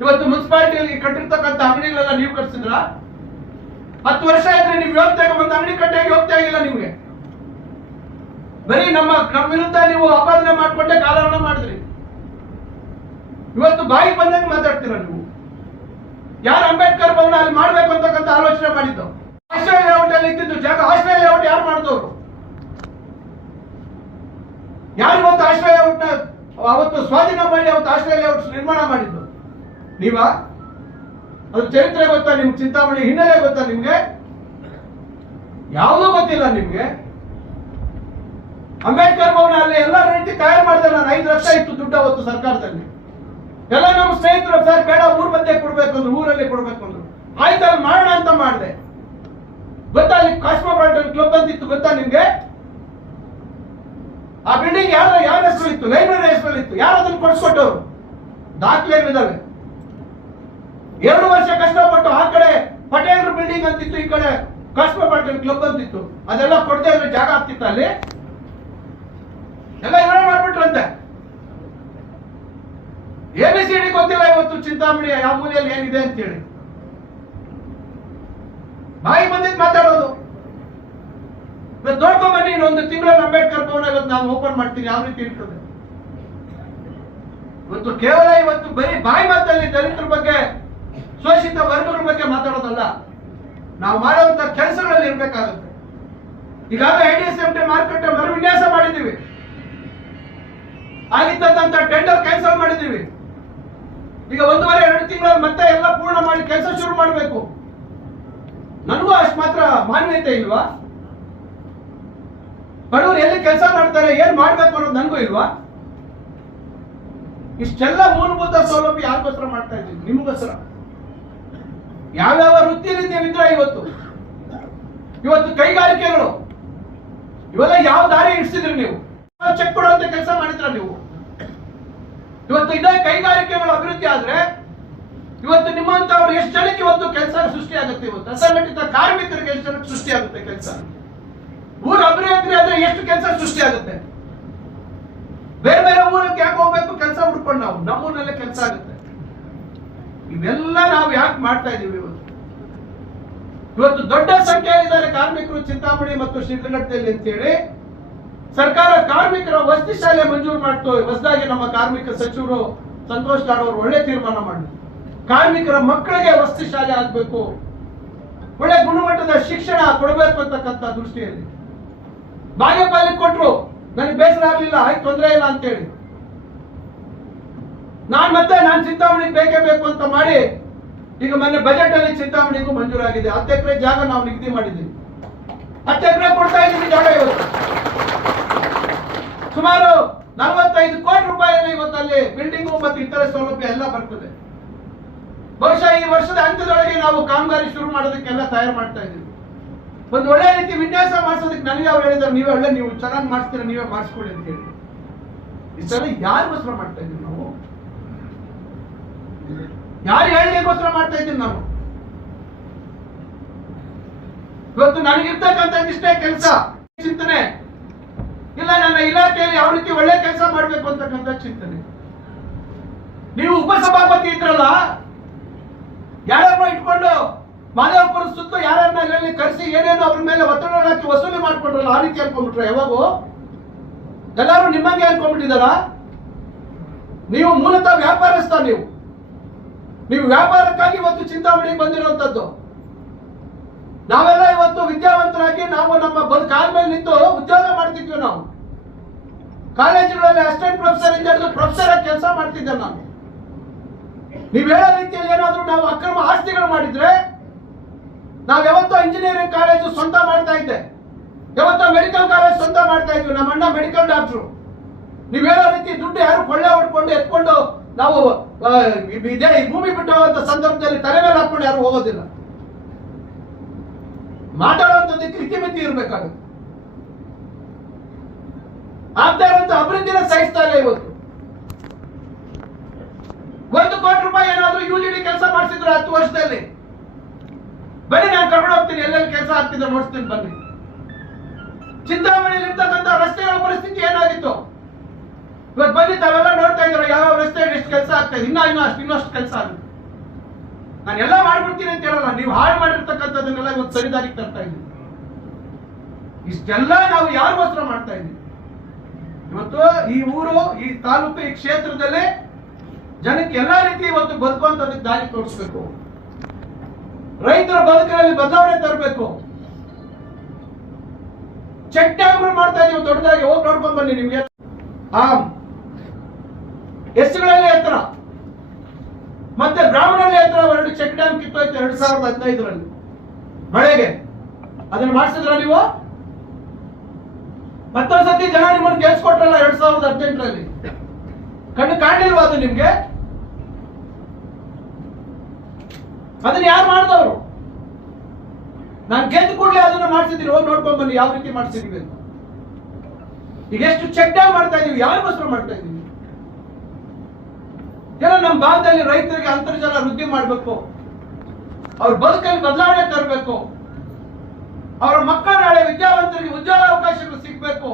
ಇವತ್ತು ಮುನ್ಸಿಪಾಲಿಟಿಯಲ್ಲಿ ಕಟ್ಟಿರ್ತಕ್ಕಂಥ ಅಂಗಡಿಗಳೆಲ್ಲ ನೀವು ಕಟ್ಸಿದ್ರ? 10 ವರ್ಷ ಇದ್ರೆ ನೀವು ಯೋಗ್ಯತೆಗೆ ಒಂದು ಅಂಗಡಿ ಕಟ್ಟಾಗಿ ಯೋಗ್ಯತೆ ಆಗಿಲ್ಲ ನಿಮ್ಗೆ. ಬರೀ ನಮ್ಮ ವಿರುದ್ಧ ನೀವು ಅಪಾದನೆ ಮಾಡ್ಕೊಂಡೆ ಕಾಲಹರಣ ಮಾಡಿದ್ರಿ. ಇವತ್ತು ಬಾಯಿ ಬಂದಂಗೆ ಮಾತಾಡ್ತೀರಾ ನೀವು. ಯಾರು ಅಂಬೇಡ್ಕರ್ ಭವನ ಅಲ್ಲಿ ಮಾಡ್ಬೇಕು ಅಂತಕ್ಕಂಥ ಆಲೋಚನೆ ಮಾಡಿದ್ದು? ಆಶ್ರಯ ಲೇಔಟ್ ಅಲ್ಲಿ ಇದ್ದಿದ್ದು ಜಾಗ ಆಶ್ರಯ ಲೇಔಟ್ ಯಾರು ಮಾಡಿದವರು? ಯಾರು ಇವತ್ತು ಆಶ್ರಯ ಲೇಔಟ್ ಅವತ್ತು ಸ್ವಾಧೀನ ಮಾಡಿ ಅವತ್ತು ಆಶ್ರಯ ಲೇಔಟ್ ನಿರ್ಮಾಣ ಮಾಡಿದ್ದು ನೀವಾ? ಅದು ಚರಿತ್ರೆ ಗೊತ್ತಾ ನಿಮ್ಗೆ? ಚಿಂತಾಮಣಿ ಹಿನ್ನೆಲೆ ಗೊತ್ತಾ ನಿಮ್ಗೆ? ಯಾವುದೂ ಗೊತ್ತಿಲ್ಲ ನಿಮ್ಗೆ. ಅಂಬೇಡ್ಕರ್ ಭವನ ಅಲ್ಲಿ ಎಲ್ಲ ರೀತಿ ತಯಾರು ಮಾಡಿದೆ ನಾನು. 5 ಲಕ್ಷ ಇತ್ತು ದುಡ್ಡು ಅವತ್ತು ಸರ್ಕಾರದಲ್ಲಿ. ಎಲ್ಲ ನಮ್ಮ ಸ್ನೇಹಿತರು ಸರ್ ಬೇಡ ಊರ್ ಮಧ್ಯೆ ಕೊಡ್ಬೇಕು ಅಂದ್ರು, ಊರಲ್ಲಿ ಕೊಡ್ಬೇಕು ಅಂದ್ರು. ಆಯ್ತು ಅಲ್ಲಿ ಮಾಡೋಣ ಅಂತ ಮಾಡಿದೆ. ಗೊತ್ತಾ ಅಲ್ಲಿ ಕಾಸ್ಮೋಪಾಲಿಟನ್ ಕ್ಲಬ್ ಅಂತ ಇತ್ತು ಗೊತ್ತಾ ನಿಮ್ಗೆ? ಆ ಬಿಲ್ಡಿಂಗ್ ಯಾರ ಹೆಸರು ಇತ್ತು? ಲೈಬ್ರರಿ ಹೆಸರಲ್ಲಿ ಇತ್ತು. ಯಾರು ಅದನ್ನು ಕೊಡಿಸ್ಕೊಟ್ಟವ್ರು? ದಾಖಲೆಗಳಿದಾವೆ. 2 ವರ್ಷ ಕಷ್ಟಪಟ್ಟು ಆ ಕಡೆ ಪಟೇಲ್ರ ಬಿಲ್ಡಿಂಗ್ ಅಂತಿತ್ತು, ಈ ಕಡೆ ಕಾಸ್ಮೋಪಾಲಿಟನ್ ಕ್ಲಬ್ ಅಂತಿತ್ತು. ಅದೆಲ್ಲ ಕೊಡದೆ ಅಂದ್ರೆ ಜಾಗ ಆಗ್ತಿತ್ತ ಅಲ್ಲಿ? ಎಲ್ಲ ಇವರೇ ಮಾಡ್ಬಿಟ್ರಂತೆ. ABCD ಗೊತ್ತಿಲ್ಲ ಇವತ್ತು ಚಿಂತಾಮಣಿ ಯಾವ ಮೂಲೆಯಲ್ಲಿ ಏನಿದೆ ಅಂತೇಳಿ. ಬಾಯಿ ಬಂದಿದ್ದು ಮಾತಾಡೋದು. ಇವತ್ತು ನೋಡ್ಕೊಂಡ್ ಬನ್ನಿ, ಇನ್ನೊಂದು ತಿಂಗಳಲ್ಲಿ ಅಂಬೇಡ್ಕರ್ ಭವನ ಇವತ್ತು ನಾನು ಓಪನ್ ಮಾಡ್ತೀನಿ, ಯಾವ ರೀತಿ ಇರ್ತದೆ. ಇವತ್ತು ಕೇವಲ ಇವತ್ತು ಬರೀ ಬಾಯಿ ಮಾತಲ್ಲಿ ದಲಿತರ ಬಗ್ಗೆ, ಶೋಷಿತ ವರ್ಗಗಳ ಬಗ್ಗೆ ಮಾತಾಡೋದಲ್ಲ, ನಾವು ಮಾಡುವಂತ ಕೆಲಸಗಳಲ್ಲಿ ಇರ್ಬೇಕಾಗುತ್ತೆ. ಈಗಾಗಲೇ IDSMT ಮಾರುಕಟ್ಟೆ ಮರು ವಿನ್ಯಾಸ ಮಾಡಿದ್ದೀವಿ. ಆಗಿದ್ದಂತ ಟೆಂಡರ್ ಕ್ಯಾನ್ಸಲ್ ಮಾಡಿದ್ದೀವಿ. ಈಗ 1.5-2 ತಿಂಗಳಲ್ಲಿ ಮತ್ತೆ ಎಲ್ಲ ಪೂರ್ಣ ಮಾಡಿ ಕೆಲಸ ಶುರು ಮಾಡಬೇಕು. ನನಗೂ ಅಷ್ಟು ಮಾತ್ರ ಮಾನ್ಯತೆ ಇಲ್ವಾ? ಬಡವರು ಎಲ್ಲಿ ಕೆಲಸ ಮಾಡ್ತಾರೆ, ಏನ್ ಮಾಡ್ಬೇಕು ಅನ್ನೋದು ನನಗೂ ಇಲ್ವಾ? ಇಷ್ಟೆಲ್ಲ ಮೂಲಭೂತ ಸೌಲಭ್ಯ ಯಾರಿಗೋಸ್ಕರ ಮಾಡ್ತಾ ಇದ್ದೀವಿ? ನಿಮಗೋಸ್ಕರ. ಯಾವ್ಯಾವ ವೃತ್ತಿ ರೀತಿಯಲ್ಲಿದ್ರೆ ಇವತ್ತು ಕೈಗಾರಿಕೆಗಳು ಇವೆಲ್ಲ ಯಾವ ದಾರಿ ಇಡ್ಸಿದ್ರಿ ನೀವು? ಚೆಕ್ ಕೊಡುವಂತ ಕೆಲಸ ಮಾಡಿದ್ರ ನೀವು? ಇವತ್ತು ಇದೇ ಕೈಗಾರಿಕೆಗಳು ಅಭಿವೃದ್ಧಿ ಆದ್ರೆ ಇವತ್ತು ನಿಮ್ಮಂತವ್ರು ಎಷ್ಟು ಜನಕ್ಕೆ ಇವತ್ತು ಕೆಲಸ ಸೃಷ್ಟಿ ಆಗುತ್ತೆ? ಇವತ್ತು ಅಸಂಘಟಿತ ಕಾರ್ಮಿಕರಿಗೆ ಎಷ್ಟು ಜನಕ್ಕೆ ಸೃಷ್ಟಿ ಆಗುತ್ತೆ ಕೆಲಸ? ಊರ ಅಭಿವೃದ್ಧಿ ಆದ್ರೆ ಎಷ್ಟು ಕೆಲಸ ಸೃಷ್ಟಿ ಆಗುತ್ತೆ? ಬೇರೆ ಬೇರೆ ಊರಕ್ಕೆ ಯಾಕೆ ಹೋಗ್ಬೇಕು ಕೆಲಸ ಹುಡ್ಕೊಂಡು? ನಾವು ನಮ್ಮೂರಲ್ಲೇ ಕೆಲಸ ಆಗುತ್ತೆ. ಇವೆಲ್ಲ ನಾವು ಯಾಕೆ ಮಾಡ್ತಾ ಇದೀವಿ? ಇವತ್ತು ದೊಡ್ಡ ಸಂಖ್ಯೆಯಲ್ಲಿದ್ದಾರೆ ಕಾರ್ಮಿಕರು ಚಿಂತಾಮಣಿ ಮತ್ತು ಶಿಡ್ಲಘಟ್ಟದಲ್ಲಿ ಅಂತೇಳಿ ಸರ್ಕಾರ ಕಾರ್ಮಿಕರ ವಸತಿ ಶಾಲೆ ಮಂಜೂರು ಮಾಡ್ತು. ಹೊಸದಾಗಿ ನಮ್ಮ ಕಾರ್ಮಿಕ ಸಚಿವರು ಸಂತೋಷ್ ಲಾಡ್ ಅವರು ಒಳ್ಳೆ ತೀರ್ಮಾನ ಮಾಡಿದ್ರು. ಕಾರ್ಮಿಕರ ಮಕ್ಕಳಿಗೆ ವಸತಿ ಶಾಲೆ ಆಗ್ಬೇಕು, ಒಳ್ಳೆ ಗುಣಮಟ್ಟದ ಶಿಕ್ಷಣ ಕೊಡಬೇಕು ಅಂತಕ್ಕಂಥ ದೃಷ್ಟಿಯಲ್ಲಿ ಬಾಗೇಪಲ್ಲಿ ಕೊಟ್ರು. ನನಗೆ ಬೇಸರ ಆಗ್ಲಿಲ್ಲ, ಆಯ್ತು ತೊಂದರೆ ಇಲ್ಲ ಅಂತೇಳಿ ನಾನು ಚಿಂತಾಮಣಿಗೆ ಬೇಕೇ ಬೇಕು ಅಂತ ಮಾಡಿ ಈಗ ಮೊನ್ನೆ ಬಜೆಟ್ ಅಲ್ಲಿ ಚಿಂತಾಮಣಿಗೂ ಮಂಜೂರಾಗಿದೆ. 10 ಎಕರೆ ಜಾಗ ನಾವು ನಿಗದಿ ಮಾಡಿದ್ದೀವಿ. 10 ಎಕರೆ ಕೊಡ್ತಾ ಇದ್ದೀವಿ ಜಾಗ. ಇವತ್ತು ಸುಮಾರು 45 ಕೋಟಿ ರೂಪಾಯಿ ಇವತ್ತಲ್ಲಿ ಬಿಲ್ಡಿಂಗು ಮತ್ತು ಇತರೆ ಸೌಲಭ್ಯ ಎಲ್ಲ ಬರ್ತದೆ. ಬಹುಶಃ ಈ ವರ್ಷದ ಅಂತ್ಯದೊಳಗೆ ನಾವು ಕಾಮಗಾರಿ ಶುರು ಮಾಡೋದಕ್ಕೆಲ್ಲ ತಯಾರು ಮಾಡ್ತಾ ಇದ್ದೀವಿ. ಒಂದು ಒಳ್ಳೆ ರೀತಿ ವಿನ್ಯಾಸ ಮಾಡಿಸೋದಕ್ಕೆ ನನಗೆ ಅವ್ರು ಹೇಳಿದ್ದಾರೆ, ನೀವು ಚೆನ್ನಾಗಿ ಮಾಡಿಸ್ತೀರ, ನೀವೇ ಮಾಡಿಸ್ಕೊಳ್ಳಿ ಅಂತ ಹೇಳಿ. ಈ ಸಲ ಯಾರಿಗೋಸ್ಕರ ಮಾಡ್ತಾ ಇದ್ದೀವಿ ನಾವು? ಯಾರು ಹೇಳಿಗೋಸ್ಕರ ಮಾಡ್ತಾ ಇದ್ದೀನಿ ನಾನು? ಇವತ್ತು ನನಗಿರ್ತಕ್ಕಂಥ ಇಷ್ಟೇ ಕೆಲಸ ಚಿಂತನೆ ಇಲ್ಲ, ನನ್ನ ಇಲಾಖೆಯಲ್ಲಿ ಯಾವ ರೀತಿ ಒಳ್ಳೆ ಕೆಲಸ ಮಾಡಬೇಕು ಅಂತಕ್ಕಂಥ ಚಿಂತನೆ. ನೀವು ಉಪಸಭಾಪತಿ ಇದ್ರಲ್ಲ, ಯಾರನ್ನ ಇಟ್ಕೊಂಡು ಮಾದೇವಪುರ ಸುತ್ತ ಯಾರನ್ನ ಇಲ್ಲಿ ಕರೆಸಿ ಏನೇನು ಅವ್ರ ಮೇಲೆ ಒತ್ತಡ ಹಾಕಿ ವಸೂಲಿ ಮಾಡ್ಕೊಂಡ್ರಲ್ಲ, ಆ ರೀತಿ ಅನ್ಕೊಂಡ್ಬಿಟ್ರ? ಯಾವಾಗೂ ಎಲ್ಲರೂ ನಿಮ್ಮಂಗೆ ಅನ್ಕೊಂಡ್ಬಿಟ್ಟಿದಾರ? ನೀವು ಮೂಲತಃ ವ್ಯಾಪಾರಸ್ಥ. ನೀವು ವ್ಯಾಪಾರಕ್ಕಾಗಿ ಇವತ್ತು ಚಿಂತಾಮಣಿಗೆ ಬಂದಿರುವಂತದ್ದು. ನಾವೆಲ್ಲ ಇವತ್ತು ವಿದ್ಯಾವಂತರಾಗಿ ನಾವು ನಮ್ಮ ಕಾಲ ಮೇಲೆ ನಿಂತು ಉದ್ಯೋಗ ಮಾಡ್ತಿದ್ವಿ. ನಾವು ಕಾಲೇಜುಗಳಲ್ಲಿ ಅಸಿಸ್ಟೆಂಟ್ ಪ್ರೊಫೆಸರ್ ಇಂದ ಹಿಡಿದು ಪ್ರೊಫೆಸರ್ ಆಗಿ ಕೆಲಸ ಮಾಡ್ತಿದ್ದೆ ನಾನು. ನೀವು ಹೇಳೋ ರೀತಿಯಲ್ಲಿ ಏನಾದ್ರೂ ನಾವು ಅಕ್ರಮ ಆಸ್ತಿಗಳು ಮಾಡಿದ್ರೆ, ನಾವು ಯಾವತ್ತೋ ಇಂಜಿನಿಯರಿಂಗ್ ಕಾಲೇಜು ಸ್ವಂತ ಮಾಡ್ತಾ ಇದ್ದೆ, ಯಾವತ್ತೋ ಮೆಡಿಕಲ್ ಕಾಲೇಜ್ ಸ್ವಂತ ಮಾಡ್ತಾ ಇದ್ವಿ. ನಮ್ಮ ಅಣ್ಣ ಮೆಡಿಕಲ್ ಡಾಕ್ಟ್ರು. ನೀವು ಹೇಳೋ ರೀತಿ ದುಡ್ಡು ಯಾರು ಕೊಳ್ಳೆ ಹೊಡ್ಕೊಂಡು ಎತ್ಕೊಂಡು ನಾವು ಇದೇ ಭೂಮಿ ಬಿಟ್ಟು ಹೋಗುವಂತ ಸಂದರ್ಭದಲ್ಲಿ ತಲೆ ಮೇಲೆ ಹಾಕೊಂಡು ಯಾರು ಹೋಗೋದಿಲ್ಲ. ಮಾತಾಡುವಂಥದ್ದಕ್ಕೆ ಇತಿಮಿತಿ ಇರಬೇಕಾಗುತ್ತೆ. ಆಗ್ತಾ ಇರುವಂತ ಅಭಿವೃದ್ಧಿನ ಸಹಿಸ್ತಾ ಇಲ್ಲ. ಇವತ್ತು 1 ಕೋಟಿ ರೂಪಾಯಿ ಏನಾದ್ರೂ UGD ಕೆಲಸ ಮಾಡಿಸಿದ್ರು 10 ವರ್ಷದಲ್ಲಿ, ಬನ್ನಿ ನಾನು ಕರ್ಕೊಂಡು ಹೋಗ್ತೀನಿ, ಎಲ್ಲೆಲ್ಲಿ ಕೆಲಸ ಆಗ್ತಿದೆ ನೋಡ್ತೀನಿ ಬನ್ನಿ. ಚಿಂತಾಮಣಿಯಲ್ಲಿ ಇರ್ತಕ್ಕಂಥ ರಸ್ತೆಗಳ ಪರಿಸ್ಥಿತಿ ಏನಾಗಿತ್ತು? ಇವತ್ತು ಬನ್ನಿ ತಾವೆಲ್ಲ ನೋಡ್ತಾ ಇದ್ದೀರಾ ಯಾವ ರಸ್ತೆ ಎಷ್ಟು ಕೆಲಸ ಆಗ್ತಾ ಇದೆ. ಇನ್ನಷ್ಟು ಕೆಲಸ ಆಗುತ್ತೆ. ನಾನು ಎಲ್ಲ ಮಾಡ್ಬಿಡ್ತೀನಿ ಅಂತ ಹೇಳಲ್ಲ, ನೀವು ಹಾಳು ಮಾಡಿರ್ತಕ್ಕಂಥದ್ದನ್ನೆಲ್ಲ ಇವತ್ತು ಸರಿದಾರಿಗೆ ತರ್ತಾ ಇದ್ದೀವಿ. ಇಷ್ಟೆಲ್ಲ ನಾವು ಯಾರಿಗೋಸ್ಕರ ಮಾಡ್ತಾ ಇದ್ದೀವಿ? ಇವತ್ತು ಈ ಊರು, ಈ ತಾಲೂಕು, ಈ ಕ್ಷೇತ್ರದಲ್ಲಿ ಜನಕ್ಕೆ ಎಲ್ಲಾ ರೀತಿ ಇವತ್ತು ಬದುಕುವಂತದಕ್ಕೆ ದಾರಿ ತೋರಿಸ್ಬೇಕು. ರೈತರ ಬದುಕಿನಲ್ಲಿ ಬದಲಾವಣೆ ತರಬೇಕು. ಚೆಕ್ ಡ್ಯಾಮ್ಗಳು ಮಾಡ್ತಾ ಇದೀವಿ ದೊಡ್ಡದಾಗಿ, ಹೋಗಿ ನೋಡ್ಕೊಂಡ್ ಬನ್ನಿ. ನಿಮ್ಗೆ ಎಸ್ಗಳಲ್ಲಿ ಎತ್ತರ ಮತ್ತೆ ಬ್ರಾಹ್ಮಣಲ್ಲಿ ಎತ್ತರ 2 ಚೆಕ್ ಡ್ಯಾಮ್ ಕಿತ್ತೋಯ್ತು 2015ರಲ್ಲಿ ಮಳೆಗೆ. ಅದನ್ನ ಮಾಡಿಸಿದ್ರ ನೀವು? ಮತ್ತೊಂದ್ಸತಿ ಜನ ನಿಮ್ಮನ್ನು ಕೇಳಿಸ್ಕೊಟ್ರಲ್ಲ 2018ರಲ್ಲಿ. ಕಣ್ಣು ಕಾಣಲಿಲ್ವಾ ಅದು ನಿಮ್ಗೆ? ಅದನ್ನ ಯಾರು ಮಾಡಿದವರು? ನಾನು ಗೆದ್ದು ಕೂಡಲೇ ಅದನ್ನ ಮಾಡಿಸಿದೀನಿ, ಹೋಗಿ ನೋಡ್ಕೊಂಡ್ ಬನ್ನಿ ಯಾವ ರೀತಿ ಮಾಡಿಸಿದೀವಿ ಅಂತ. ಈಗ ಎಷ್ಟು ಚೆಕ್ ಡ್ಯಾಮ್ ಮಾಡ್ತಾ ಇದೀವಿ, ಯಾರಿಗೋಸ್ಕರ ಮಾಡ್ತಾ ಇದೀವಿ? ಏನೋ ನಮ್ಮ ಭಾಗದಲ್ಲಿ ರೈತರಿಗೆ ಅಂತರ್ಜಲ ವೃದ್ಧಿ ಮಾಡಬೇಕು, ಅವ್ರ ಬದುಕಲ್ಲಿ ಬದಲಾವಣೆ ತರಬೇಕು, ಅವರ ಮಕ್ಕಳ ನಾಳೆ ವಿದ್ಯಾವಂತರಿಗೆ ಉದ್ಯೋಗ ಅವಕಾಶಗಳು ಸಿಗಬೇಕು.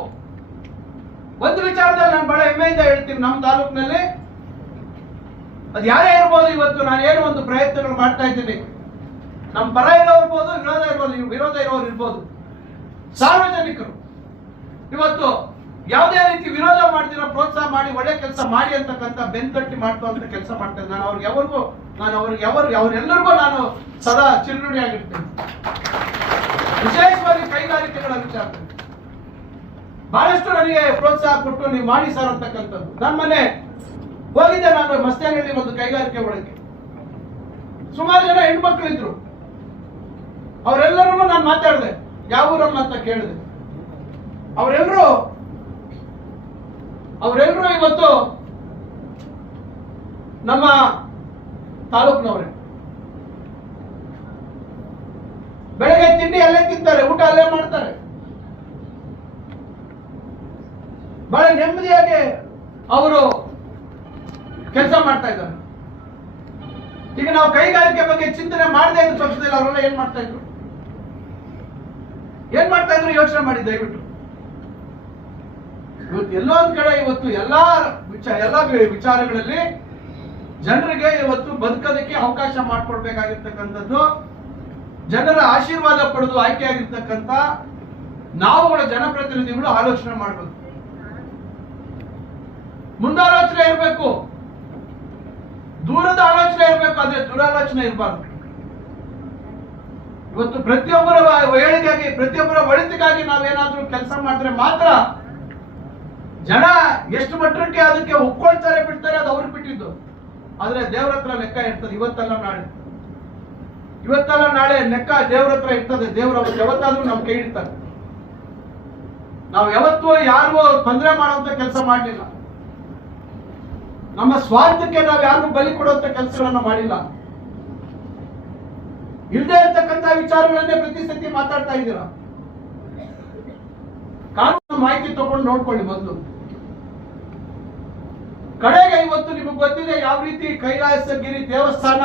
ಒಂದು ವಿಚಾರದಲ್ಲಿ ನಾನು ಬಹಳ ಹೆಮ್ಮೆಯಿಂದ ಹೇಳ್ತೀನಿ, ನಮ್ಮ ತಾಲೂಕಿನಲ್ಲಿ ಅದು ಯಾರೇ ಇರ್ಬೋದು, ಇವತ್ತು ನಾನು ಏನೋ ಒಂದು ಪ್ರಯತ್ನಗಳು ಮಾಡ್ತಾ ಇದ್ದೀನಿ. ನಮ್ಮ ಪರ ಇರೋರ್ಬೋದು, ವಿರೋಧ ಇರೋರು ಇರ್ಬೋದು. ಸಾರ್ವಜನಿಕರು ಇವತ್ತು ಯಾವುದೇ ರೀತಿ ವಿರೋಧ ಮಾಡ್ತಿರೋ ಪ್ರೋತ್ಸಾಹ ಮಾಡಿ ಒಳ್ಳೆ ಕೆಲಸ ಮಾಡಿ ಅಂತಕ್ಕಂಥ ಬೆನ್ತಟ್ಟಿ ಮಾಡ್ತಾ ಕೆಲಸ ಮಾಡ್ತೇನೆ. ನಾನು ಅವರೆಲ್ಲರಿಗೂ ನಾನು ಸದಾ ಚಿರುನುಡಿಯಾಗಿರ್ತೇನೆ. ವಿಶೇಷವಾಗಿ ಕೈಗಾರಿಕೆಗಳ ವಿಚಾರದಲ್ಲಿ ಬಹಳಷ್ಟು ನನಗೆ ಪ್ರೋತ್ಸಾಹ ಕೊಟ್ಟು ನೀವು ಮಾಡಿ ಸರ್ ಅಂತಕ್ಕಂಥದ್ದು. ನನ್ನ ಮನೆ ಹೋಗಿದ್ದೆ ನಾನು ಮಸ್ತಾನಹಳ್ಳಿ ಒಂದು ಕೈಗಾರಿಕೆ ಒಳಗೆ. ಸುಮಾರು ಜನ ಹೆಣ್ಮಕ್ಳು ಇದ್ರು. ಅವರೆಲ್ಲರೂ ನಾನು ಮಾತಾಡಿದೆ, ಯಾವ ಊರಮ್ಮ ಅಂತ ಕೇಳಿದೆ. ಅವರೆಲ್ಲರೂ ಇವತ್ತು ನಮ್ಮ ತಾಲೂಕಿನವರೇ. ಬೆಳಗ್ಗೆ ತಿಂಡಿ ಅಲ್ಲೇ ತಿಂತಾರೆ, ಊಟ ಅಲ್ಲೇ ಮಾಡ್ತಾರೆ. ಬಹಳ ನೆಮ್ಮದಿಯಾಗಿ ಅವರು ಕೆಲಸ ಮಾಡ್ತಾ ಇದ್ದಾರೆ. ಈಗ ನಾವು ಕೈಗಾರಿಕೆ ಬಗ್ಗೆ ಚಿಂತನೆ ಮಾಡದೇ ಇದ್ದ ಪಕ್ಷದಲ್ಲಿ ಅವರೆಲ್ಲ ಏನ್ ಮಾಡ್ತಾ ಇದ್ರು ಯೋಚನೆ ಮಾಡಿ ದಯವಿಟ್ಟು. ಇವತ್ತು ಎಲ್ಲೋ ಒಂದ್ ಕಡೆ ಇವತ್ತು ಎಲ್ಲಾ ವಿಚಾರಗಳಲ್ಲಿ ಜನರಿಗೆ ಇವತ್ತು ಬದುಕೋದಕ್ಕೆ ಅವಕಾಶ ಮಾಡಿಕೊಡ್ಬೇಕಾಗಿರ್ತಕ್ಕಂಥದ್ದು, ಜನರ ಆಶೀರ್ವಾದ ಪಡೆದು ಆಯ್ಕೆಯಾಗಿರ್ತಕ್ಕಂಥ ನಾವುಗಳ ಜನಪ್ರತಿನಿಧಿಗಳು ಆಲೋಚನೆ ಮಾಡಬೇಕು. ಮುಂದಾಲೋಚನೆ ಇರಬೇಕು, ದೂರದ ಆಲೋಚನೆ ಇರಬೇಕು, ಆದ್ರೆ ದುರಾಲೋಚನೆ ಇರಬಾರ್ದು. ಇವತ್ತು ಪ್ರತಿಯೊಬ್ಬರ ಏಳಿಗೆಗಾಗಿ, ಪ್ರತಿಯೊಬ್ಬರ ಒಳಿತಿಗಾಗಿ ನಾವೇನಾದ್ರೂ ಕೆಲಸ ಮಾಡಿದ್ರೆ ಮಾತ್ರ ಜನ ಎಷ್ಟು ಮಟ್ಟಕ್ಕೆ ಅದಕ್ಕೆ ಒಪ್ಕೊಳ್ತಾರೆ ಬಿಡ್ತಾರೆ ಅದು ಅವ್ರಿಗೆ ಬಿಟ್ಟಿದ್ದು. ಆದ್ರೆ ದೇವ್ರ ಹತ್ರ ಲೆಕ್ಕ ಇರ್ತದೆ. ಇವತ್ತಲ್ಲ ನಾಳೆ ಲೆಕ್ಕ ದೇವ್ರ ಹತ್ರ ಇರ್ತದೆ. ದೇವ್ರ ಯಾವತ್ತಾದ್ರೂ ನಮ್ ಕೈ ಇಡ್ತಾರೆ. ನಾವು ಯಾವತ್ತೂ ಯಾರಿಗೂ ತೊಂದರೆ ಮಾಡುವಂತ ಕೆಲಸ ಮಾಡಲಿಲ್ಲ. ನಮ್ಮ ಸ್ವಾರ್ಥಕ್ಕೆ ನಾವು ಯಾರಿಗೂ ಬಲಿ ಕೊಡುವಂತ ಕೆಲಸಗಳನ್ನ ಮಾಡಿಲ್ಲ. ಇಲ್ಲದೆ ಇರ್ತಕ್ಕಂಥ ವಿಚಾರಗಳನ್ನೇ ಪ್ರತಿ ಸತಿ ಮಾತಾಡ್ತಾ ಇದ್ದೀರಾ. ಕಾನೂನು ಮಾಹಿತಿ ತಗೊಂಡು ನೋಡ್ಕೊಳ್ಳಿ ಮೊದಲು. ಕಡೆಗೆ ಇವತ್ತು ನಿಮಗೆ ಗೊತ್ತಿದೆ ಯಾವ ರೀತಿ ಕೈಲಾಸಗಿರಿ ದೇವಸ್ಥಾನ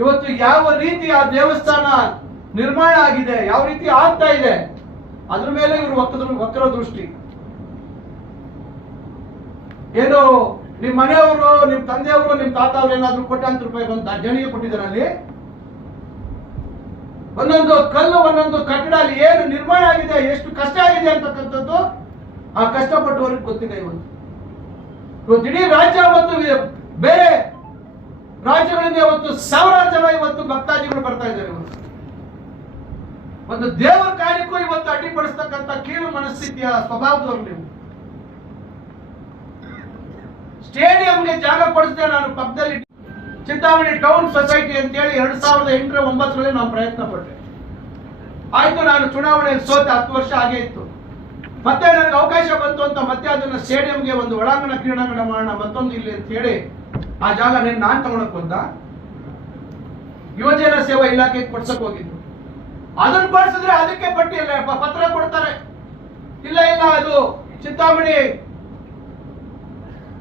ಇವತ್ತು ಯಾವ ರೀತಿ ಆ ದೇವಸ್ಥಾನ ನಿರ್ಮಾಣ ಆಗಿದೆ, ಯಾವ ರೀತಿ ಆಗ್ತಾ ಇದೆ, ಅದ್ರ ಮೇಲೆ ಇವರು ವಕ್ರ ದೃಷ್ಟಿ. ಏನು ನಿಮ್ ಮನೆಯವರು, ನಿಮ್ ತಂದೆಯವರು, ನಿಮ್ ತಾತ ಅವರು ಏನಾದ್ರು ಕೋಟ್ಯಾಂತರ ರೂಪಾಯಿ ಒಂದು ಜನಿಗೆ ಕೊಟ್ಟಿದ್ದಾರೆ. ಅಲ್ಲಿ ಒಂದೊಂದು ಕಲ್ಲು, ಒಂದೊಂದು ಕಟ್ಟಡ ಅಲ್ಲಿ ಏನು ನಿರ್ಮಾಣ ಆಗಿದೆ, ಎಷ್ಟು ಕಷ್ಟ ಆಗಿದೆ ಅಂತಕ್ಕಂಥದ್ದು ಆ ಕಷ್ಟಪಟ್ಟವರಿಗೆ ಗೊತ್ತಿದೆ. ಇವತ್ತು ಇಡೀ ರಾಜ್ಯ ಮತ್ತು ಬೇರೆ ರಾಜ್ಯಗಳಿಂದ ಇವತ್ತು ಸಾವಿರಾರು ಜನ ಇವತ್ತು ಭಕ್ತಾದಿಗಳು ಬರ್ತಾ ಇದ್ದಾರೆ. ಒಂದು ದೇವರ ಕಾರ್ಯಕ್ಕೂ ಇವತ್ತು ಅಡ್ಡಿಪಡಿಸ್ತಕ್ಕಂಥ ಕೀಳು ಮನಸ್ಥಿತಿಯ ಸ್ವಭಾವದವರು ನೀವು. ಸ್ಟೇಡಿಯಂಗೆ ಜಾಗ ಕೊಡಿಸಿದೆ ನಾನು ಪಕ್ಕದಲ್ಲಿ ಚಿಂತಾಮಣಿ ಟೌನ್ ಸೊಸೈಟಿ ಅಂತ ಹೇಳಿ 2008-09 ನಾವು ಪ್ರಯತ್ನ ಪಟ್ಟೆ. ಆಯ್ತು, ನಾನು ಚುನಾವಣೆಯಲ್ಲಿ ಸೋತೆ 10 ವರ್ಷ ಆಗೇ ಇತ್ತು. ಮತ್ತೆ ನನಗೆ ಅವಕಾಶ ಬಂತು ಅಂತ ಮತ್ತೆ ಅದನ್ನ ಸ್ಟೇಡಿಯಂಗೆ ಒಂದು ಒಳಾಂಗಣ ಕ್ರೀಡಾಂಗಣ ಮಾಡೋಣ ಮತ್ತೊಂದು ಇಲ್ಲಿ ಅಂತ ಹೇಳಿ ಆ ಜಾಗ ನಾನು ತಗೊಳಕ್ ಬಂದ ಯುವಜನ ಸೇವಾ ಇಲಾಖೆಗೆ ಕೊಡ್ಸಕ್ ಹೋಗಿದ್ದು. ಅದನ್ನ ಕೊಡಿಸಿದ್ರೆ ಅದಕ್ಕೆ ಪಟ್ಟಿ ಪತ್ರ ಕೊಡ್ತಾರೆ. ಇಲ್ಲ ಅದು ಚಿಂತಾಮಣಿ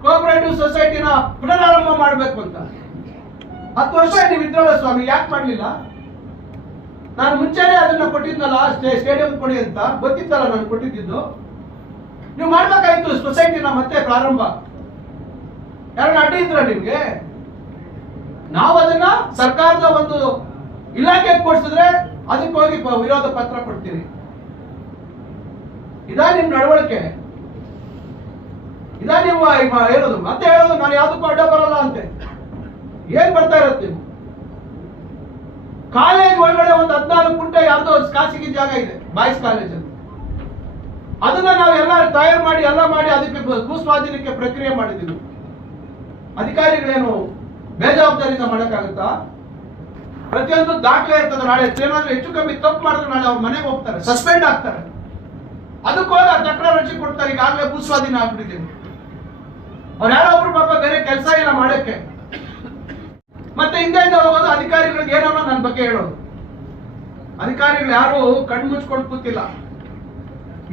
ಕೋಆಪರೇಟಿವ್ ಸೊಸೈಟಿನ ಪುನರಾರಂಭ ಮಾಡಬೇಕು ಅಂತ. 10 ವರ್ಷ ನೀವು ಇದ್ರಲ್ಲ ಸ್ವಾಮಿ, ಯಾಕೆ ಮಾಡ್ಲಿಲ್ಲ? ನಾನು ಮುಂಚೆನೆ ಅದನ್ನ ಕೊಟ್ಟಿದ್ನಲ್ಲ, ಸ್ಟೇಡಿಯಂ ಕೊಡಿ ಅಂತ ಗೊತ್ತಿತ್ತಲ್ಲ ನಾನು ಕೊಟ್ಟಿದ್ದು. ನೀವು ಮಾಡ್ಬೇಕಾಯ್ತು ಸೊಸೈಟಿನ ಮತ್ತೆ ಪ್ರಾರಂಭ. ಯಾರನ್ನ ಅಡ್ಡಿ ಇದ್ರ ನಿಮ್ಗೆ? ನಾವು ಅದನ್ನ ಸರ್ಕಾರದ ಒಂದು ಇಲಾಖೆಗೆ ಕೊಡ್ಸಿದ್ರೆ ಅದಕ್ಕೆ ಹೋಗಿ ವಿರೋಧ ಪತ್ರ ಕೊಡ್ತೀರಿ. ಇದಾ ನಿಮ್ ನಡವಳಿಕೆ? ಇದಾ ನೀವು ಹೇಳೋದು? ಮತ್ತೆ ಹೇಳೋದು ನಾನು ಯಾವ್ದಕ್ಕೂ ಅಡ್ಡ ಬರಲ್ಲ ಅಂತೆ. ಏನ್ ಬರ್ತಾ ಇರುತ್ತೆ ನೀವು? ಕಾಲೇಜ್ ಒಳಗಡೆ ಒಂದು 14 ಗುಂಟೆ ಯಾವ್ದೋ ಖಾಸಗಿ ಜಾಗ ಇದೆ, ಬಾಯ್ಸ್ ಕಾಲೇಜ್ ಅಂತ. ಅದನ್ನ ನಾವು ಎಲ್ಲ ತಯಾರು ಮಾಡಿ ಎಲ್ಲ ಮಾಡಿ ಅದಕ್ಕೆ ಭೂಸ್ವಾಧೀನಕ್ಕೆ ಪ್ರಕ್ರಿಯೆ ಮಾಡಿದ್ದೀವಿ. ಅಧಿಕಾರಿಗಳೇನು ಬೇಜವಾಬ್ದಾರಿಯಿಂದ ಮಾಡಕ್ಕಾಗುತ್ತಾ? ಪ್ರತಿಯೊಂದು ದಾಖಲೆ ಇರ್ತದೆ. ನಾಳೆ ಏನಾದ್ರೂ ಹೆಚ್ಚು ಕಮ್ಮಿ ತಪ್ಪು ಮಾಡಿದ್ರೆ ನಾಳೆ ಅವ್ರ ಮನೆಗೆ ಹೋಗ್ತಾರೆ, ಸಸ್ಪೆಂಡ್ ಆಗ್ತಾರೆ. ಅದಕ್ಕೋಗ ತಕರಾರು ರಚಿ ಕೊಡ್ತಾರೆ. ಈಗಾಗಲೇ ಭೂಸ್ವಾಧೀನ ಆಗ್ಬಿಟ್ಟಿದ್ದೀವಿ. ಅವ್ರು ಯಾರೋ ಒಬ್ರು ಪಾಪ ಬೇರೆ ಕೆಲಸ ಇಲ್ಲ ಮಾಡಕ್ಕೆ, ಮತ್ತೆ ಹಿಂದೆಯಿಂದ ಹೋಗೋದು ಅಧಿಕಾರಿಗಳಿಗೆ ಏನೋ ನನ್ನ ಬಗ್ಗೆ ಹೇಳೋದು. ಅಧಿಕಾರಿಗಳು ಯಾರು ಕಣ್ಣು ಮುಚ್ಕೊಂಡು ಕೂತಿಲ್ಲ.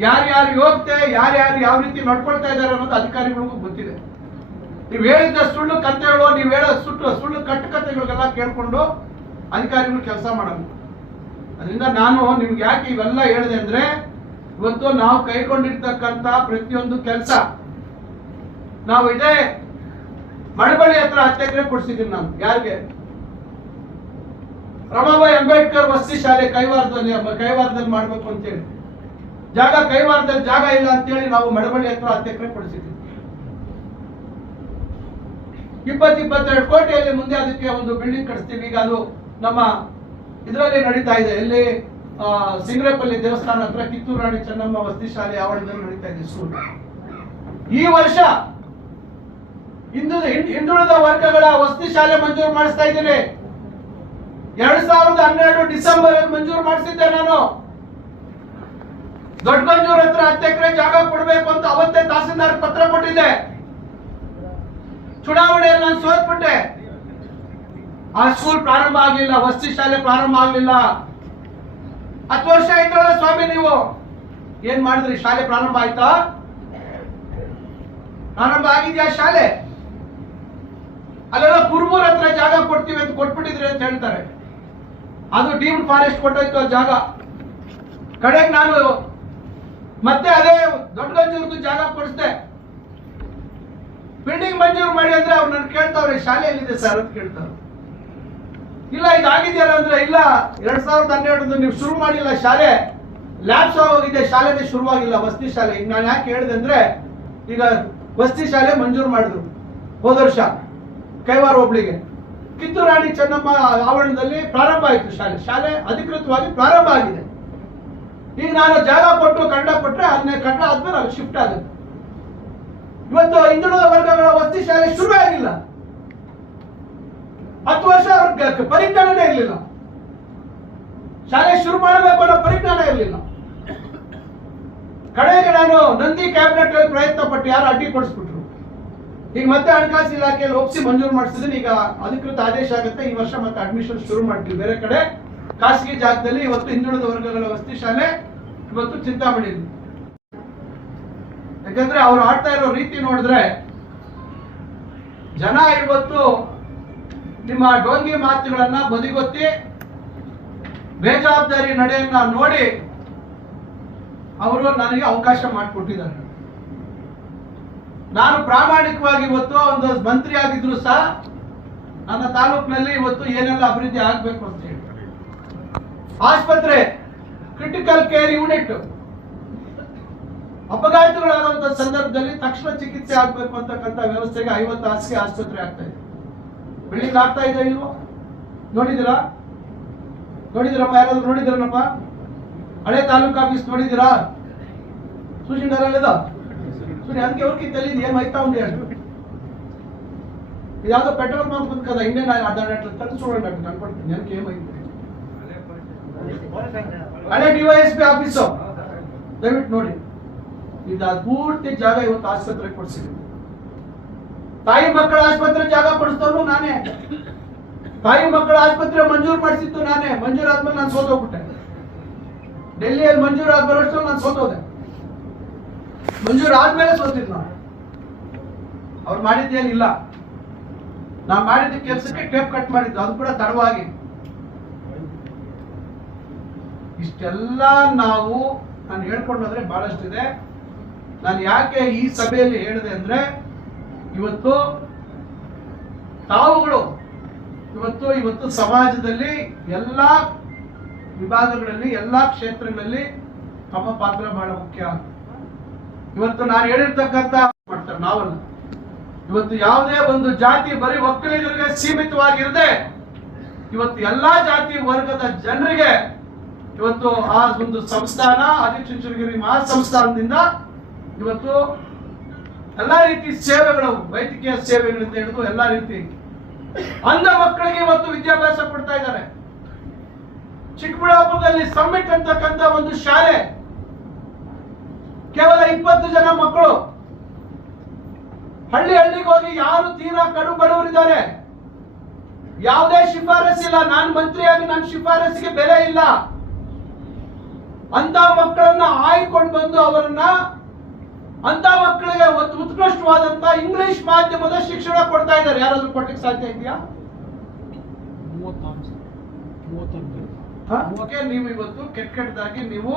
ಯಾರ್ಯಾರು ಹೋಗ್ತೆ, ಯಾರ್ಯಾರು ಯಾವ ರೀತಿ ನಡ್ಕೊಳ್ತಾ ಇದ್ದಾರೆ ಅನ್ನೋದು ಅಧಿಕಾರಿಗಳಿಗೂ ಗೊತ್ತಿದೆ. ನೀವು ಹೇಳಿದ ಸುಳ್ಳು ಕಥೆಗಳು, ನೀವು ಹೇಳೋ ಸುಳ್ಳು ಕಟ್ಟುಕತೆಗಳಿಗೆಲ್ಲ ಕೇಳ್ಕೊಂಡು ಅಧಿಕಾರಿಗಳು ಕೆಲಸ ಮಾಡಲ್ಲ. ಅದರಿಂದ ನಾನು ನಿಮ್ಗೆ ಯಾಕೆ ಇವೆಲ್ಲ ಹೇಳಿದೆ ಅಂದ್ರೆ, ಇವತ್ತು ನಾವು ಕೈಗೊಂಡಿರ್ತಕ್ಕಂಥ ಪ್ರತಿಯೊಂದು ಕೆಲಸ ನಾವು ಇದೇ ಮಳವಳ್ಳಿ ಹತ್ರ 10 ಎಕರೆ ಕೊಡ್ಸಿದ್ದೀನಿ ನಾನು. ಯಾರಿಗೆ? ರಮಾಬಾಯಿ ಅಂಬೇಡ್ಕರ್ ವಸತಿ ಶಾಲೆ ಕೈವಾರದಲ್ಲಿ ಮಾಡ್ಬೇಕು ಅಂತೇಳಿ ಕೈವಾರದಲ್ಲಿ ಜಾಗ ಇಲ್ಲ ಅಂತೇಳಿ ನಾವು ಮಳವಳ್ಳಿ ಹತ್ರ 10 ಎಕರೆ ಕೊಡಿಸಿದ್ವಿ. 22 ಕೋಟಿಯಲ್ಲಿ ಮುಂದೆ ಅದಕ್ಕೆ ಒಂದು ಬಿಲ್ಡಿಂಗ್ ಕಟ್ಸ್ತೀವಿ. ಈಗ ಅದು ನಮ್ಮ ಇದರಲ್ಲಿ ನಡೀತಾ ಇದೆ. ಎಲ್ಲಿ? ಸಿಂಗ್ರೇಪಲ್ಲಿ ದೇವಸ್ಥಾನ ಹತ್ರ ಕಿತ್ತೂರು ರಾಣಿ ಚೆನ್ನಮ್ಮ ವಸತಿ ಶಾಲೆ ಆವರಣದಲ್ಲಿ ನಡೀತಾ ಇದೆ ಸ್ಕೂಲ್. ಈ ವರ್ಷ ಹಿಂದುಳಿದ ವರ್ಗಗಳ ವಸತಿ ಶಾಲೆ ಮಂಜೂರು ಮಾಡಿಸ್ತಾ ಇದ್ದೀನಿ. 2012 ಡಿಸೆಂಬರ್ ಅಲ್ಲಿ ಮಂಜೂರು ಮಾಡಿಸಿದ್ದೆ ನಾನು. ದೊಡ್ಡಗಂಜೂರ್ ಹತ್ರ 10 ಎಕರೆ ಜಾಗ ಕೊಡಬೇಕು ಅಂತ ಅವತ್ತೇ ತಹಸೀಲ್ದಾರ್ ಪತ್ರ ಕೊಟ್ಟಿದ್ದೆ. ಚುನಾವಣೆಯಲ್ಲಿ ನಾನು ಸೋತ್ಬಿಟ್ಟೆ. ಆ ಸ್ಕೂಲ್ ಪ್ರಾರಂಭ ಆಗ್ಲಿಲ್ಲ, ವಸತಿ ಶಾಲೆ ಪ್ರಾರಂಭ ಆಗ್ಲಿಲ್ಲ. 10 ವರ್ಷ ಆಯ್ತಲ್ಲ ಸ್ವಾಮಿ, ನೀವು ಏನ್ ಮಾಡಿದ್ರಿ? ಶಾಲೆ ಪ್ರಾರಂಭ ಆಯ್ತಾ? ಪ್ರಾರಂಭ ಆಗಿದ್ಯಾ ಶಾಲೆ? ಅಲ್ಲೆಲ್ಲ ಕುರುಬೂರ್ ಹತ್ರ ಜಾಗ ಕೊಡ್ತೀವಿ ಅಂತ ಕೊಟ್ಬಿಟ್ಟಿದ್ರಿ ಅಂತ ಹೇಳ್ತಾರೆ. ಅದು ಡೀಮ್ಡ್ ಫಾರೆಸ್ಟ್ ಕೊಟ್ಟೋಯ್ತು ಜಾಗ. ಕಡೆಗೆ ನಾನು ಮತ್ತೆ ಅದೇ ದೊಡ್ಡಗಂಜೂರ್ದು ಜಾಗ ಕೊಡಿಸ್ದೆ. ಬಿಲ್ಡಿಂಗ್ ಮಂಜೂರು ಮಾಡಿ ಅಂದ್ರೆ ಅವ್ರು ನನ್ ಕೇಳ್ತಾವ್ರೆ, ಶಾಲೆ ಎಲ್ಲಿದೆ ಸರ್ ಅಂತ ಕೇಳ್ತಾವ್ರೆ. ಇಲ್ಲ ಇದಾಗಿದೆಯಲ್ಲ ಅಂದ್ರೆ, ಇಲ್ಲ 2012 ನೀವು ಶುರು ಮಾಡಿಲ್ಲ ಶಾಲೆ, ಲ್ಯಾಬ್ಸ್ ಆಗೋಗಿದೆ, ಶಾಲೆನೇ ಶುರುವಾಗಿಲ್ಲ ವಸತಿ ಶಾಲೆ. ಈಗ ನಾನು ಯಾಕೆ ಹೇಳಿದೆ ಅಂದ್ರೆ, ಈಗ ವಸತಿ ಶಾಲೆ ಮಂಜೂರು ಮಾಡಿದ್ರು ಹೋದ ವರ್ಷ ಕೈವಾರ ಹೋಬಳಿಗೆ. ಕಿತ್ತೂರು ರಾಣಿ ಚೆನ್ನಮ್ಮ ಆವರಣದಲ್ಲಿ ಪ್ರಾರಂಭ ಆಯಿತು ಶಾಲೆ ಅಧಿಕೃತವಾಗಿ ಪ್ರಾರಂಭ ಆಗಿದೆ. ಈಗ ನಾನು ಜಾಗ ಕೊಟ್ಟು ಕನ್ನಡ ಕೊಟ್ಟರೆ ಅದನ್ನೇ ಕನ್ನಡ ಆದ್ಮೇಲೆ ಅಲ್ಲಿ ಶಿಫ್ಟ್ ಆಗುತ್ತೆ. ಇವತ್ತು ಹಿಂದುಳಿದ ವರ್ಗಗಳ ವಸತಿ ಶಾಲೆ ಶುರು ಆಗಿಲ್ಲ. 10 ವರ್ಷ ಅವ್ರಿಗೆ ಪರಿಜ್ಞಾನನೇ ಇರಲಿಲ್ಲ. ಶಾಲೆ ಶುರು ಮಾಡಬೇಕು ಅನ್ನೋ ಪರಿಜ್ಞಾನ ಇರಲಿಲ್ಲ. ಕಡೆಗೆ ನಾನು ನಂದಿ ಕ್ಯಾಬಿನೆಟ್ ಅಲ್ಲಿ ಪ್ರಯತ್ನ ಪಟ್ಟು ಯಾರು ಅಡ್ಡಿ ಕೊಡಿಸ್ಬಿಟ್ರು. ಈಗ ಮತ್ತೆ ಹಣಕಾಸು ಇಲಾಖೆಯಲ್ಲಿ ಒಪ್ಪಿಸಿ ಮಂಜೂರು ಮಾಡಿಸಿದ್ರೆ ಈಗ ಅಧಿಕೃತ ಆದೇಶ ಆಗುತ್ತೆ. ಈ ವರ್ಷ ಮತ್ತೆ ಅಡ್ಮಿಷನ್ ಶುರು ಮಾಡ್ತೀವಿ. ಬೇರೆ ಕಡೆ ಖಾಸಗಿ ಜಾಗದಲ್ಲಿ ಇವತ್ತು ಹಿಂದುಳಿದ ವರ್ಗಗಳ ವಸತಿ ಶಾಲೆ ಇವತ್ತು ಚಿಂತಾಮಣಿ. ಯಾಕಂದ್ರೆ ಅವ್ರು ಆಡ್ತಾ ಇರೋ ರೀತಿ ನೋಡಿದ್ರೆ ಜನ ಇವತ್ತು ನಿಮ್ಮ ಡೋಂಗಿ ಮಾತುಗಳನ್ನ ಬದಿಗೊತ್ತಿ ಬೇಜವಾಬ್ದಾರಿ ನಡೆಯನ್ನ ನೋಡಿ ಅವರು ನನಗೆ ಅವಕಾಶ ಮಾಡಿಕೊಟ್ಟಿದ್ದಾರೆ. ನಾನು ಪ್ರಾಮಾಣಿಕವಾಗಿ ಇವತ್ತು ಒಂದು ಮಂತ್ರಿ ಆಗಿದ್ರು ಸಹ ನನ್ನ ತಾಲೂಕಿನಲ್ಲಿ ಇವತ್ತು ಏನೆಲ್ಲ ಅಭಿವೃದ್ಧಿ ಆಗ್ಬೇಕು ಅಂತ ಹೇಳಿ, ಆಸ್ಪತ್ರೆ ಕ್ರಿಟಿಕಲ್ ಕೇರ್ ಯೂನಿಟ್ ಅಪಘಾತಗಳಾಗುವಂತ ಸಂದರ್ಭದಲ್ಲಿ ತಕ್ಷಣ ಚಿಕಿತ್ಸೆ ಆಗ್ಬೇಕು ಅಂತಕ್ಕಂಥ ವ್ಯವಸ್ಥೆಗೆ 50 ಹಾಸಿಗೆ ಆಸ್ಪತ್ರೆ ಆಗ್ತಾ ಇದೆ. ಬಿಲ್ಡಿಂಗ್ ಆಗ್ತಾ ಇದೆ ಇಲ್ವೋ? ನೋಡಿದಿರಪ್ಪ? ಯಾರಾದ್ರೂ ನೋಡಿದಿರನಪ್ಪ? ಹಳೆ ತಾಲೂಕು ಆಫೀಸ್ ನೋಡಿದಿರಾ? ಸೂಚಿಂಡರಲ್ಲಿದ ಸುರಿ ಅದಕ್ಕೆ ಅವ್ರಿಗೆ ತಲೆದು ಏನ್ ಆಯ್ತಾ ಉಂಟು ಅಷ್ಟು. ಯಾವ್ದೋ ಪೆಟ್ರೋಲ್ ಬಂಕ್ ಬಂದ್ಕದ ಇನ್ನೇನು ಅಡ್ಡಾಡ ತರಿಸ್ಕೊಳ್ಳೋಣ ಅನ್ಕೊಳ್ತೀನಿ. ನನಗೆ ಏಮೈತೆ ಹಳೆ ಡಿವೈಎಸ್ಪಿ ಆಫೀಸು ದಯವಿಟ್ಟು ನೋಡಿ. ಇದು ಪೂರ್ತಿ ಜಾಗ ಇವತ್ತು ಆಸ್ಪತ್ರೆ ಕೊಡ್ಸಿದ್ವಿ. ತಾಯಿ ಮಕ್ಕಳ ಆಸ್ಪತ್ರೆ ಜಾಗ ಕೊಡಿಸ್ತವ್ರು ನಾನೇ. ತಾಯಿ ಮಕ್ಕಳ ಆಸ್ಪತ್ರೆ ಮಂಜೂರು ಮಾಡಿಸಿದ್ದು ನಾನೇ. ಮಂಜೂರು ಆದ್ಮೇಲೆ ನಾನು ಸೋತೋಗ್ಬಿಟ್ಟೆ. ಡೆಲ್ಲಿಯಲ್ಲಿ ಮಂಜೂರು ಆಗಿ ಬರೋಷ್ಟು ನಾನು ಸೋತೋದೆ. ಮಂಜೂರು ಆದ್ಮೇಲೆ ಸೋತಿದ್ ನಾನು. ಅವ್ರು ಮಾಡಿದ್ದೇನಿಲ್ಲ. ನಾವು ಮಾಡಿದ ಕೆಲಸಕ್ಕೆ ಟೇಪ್ ಕಟ್ ಮಾಡಿದ್ದು, ಅದು ಕೂಡ ತಡವಾಗಿ. ಇಷ್ಟೆಲ್ಲ ನಾವು ನಾನು ಹೇಳ್ಕೊಂಡೋದ್ರೆ ಬಹಳಷ್ಟಿದೆ. ನಾನು ಯಾಕೆ ಈ ಸಭೆಯಲ್ಲಿ ಹೇಳಿದೆ ಅಂದ್ರೆ, ಇವತ್ತು ತಾವುಗಳು ಇವತ್ತು ಸಮಾಜದಲ್ಲಿ ಎಲ್ಲ ವಿಭಾಗಗಳಲ್ಲಿ ಎಲ್ಲ ಕ್ಷೇತ್ರಗಳಲ್ಲಿ ತಮ್ಮ ಪಾತ್ರ ಬಹಳ ಮುಖ್ಯ. ಇವತ್ತು ನಾನು ಹೇಳಿರ್ತಕ್ಕಂಥ ಮಾಡ್ತಾರೆ ನಾವಲ್ಲ. ಇವತ್ತು ಯಾವುದೇ ಒಂದು ಜಾತಿ ಬರೀ ಒಕ್ಕಲಿಗರಿಗೆ ಸೀಮಿತವಾಗಿರದೆ ಇವತ್ತು ಎಲ್ಲಾ ಜಾತಿ ವರ್ಗದ ಜನರಿಗೆ ಇವತ್ತು ಆ ಒಂದು ಸಂಸ್ಥಾನ ಆದಿಚುಂಚನಗಿರಿ ಮಹಾಸಂಸ್ಥಾನದಿಂದ ಇವತ್ತು ಎಲ್ಲಾ ರೀತಿ ಸೇವೆಗಳು, ವೈದ್ಯಕೀಯ ಸೇವೆಗಳಿಂದ ಹಿಡಿದು ಎಲ್ಲಾ ರೀತಿ ಅಂಧ ಮಕ್ಕಳಿಗೆ ಇವತ್ತು ವಿದ್ಯಾಭ್ಯಾಸ ಕೊಡ್ತಾ ಇದ್ದಾರೆ. ಚಿಕ್ಕಬಳ್ಳಾಪುರದಲ್ಲಿ ಸಮ್ಮಿಟ್ ಅಂತಕ್ಕಂಥ ಒಂದು ಶಾಲೆ, ಕೇವಲ 20 ಜನ ಮಕ್ಕಳು, ಹಳ್ಳಿಗೆ ಹೋಗಿ ಯಾರು ತೀರಾ ಕಡು ಬಡವರಿದ್ದಾರೆ, ಯಾವುದೇ ಶಿಫಾರಸ್ಸಿಲ್ಲ. ನಾನು ಮಂತ್ರಿಯಾಗಿ ನನ್ನ ಶಿಫಾರಸ್ಸಿಗೆ ಬೆಲೆ ಇಲ್ಲ. ಅಂತ ಮಕ್ಕಳನ್ನ ಆಯ್ಕೊಂಡು ಬಂದು ಅವರನ್ನ ಅಂತ ಮಕ್ಕಳಿಗೆ ಉತ್ಕೃಷ್ಟವಾದಂತ ಇಂಗ್ಲಿಷ್ ಮಾಧ್ಯಮದ ಶಿಕ್ಷಣ ಕೊಡ್ತಾ ಇದ್ದಾರೆ. ಯಾರಾದ್ರೂ ಕೊಡ್ಲಿಕ್ಕೆ ಸಾಧ್ಯ ಇದೆಯಾ? ನೀವು ಇವತ್ತು ಕೆಟ್ಟದಾಗಿ ನೀವು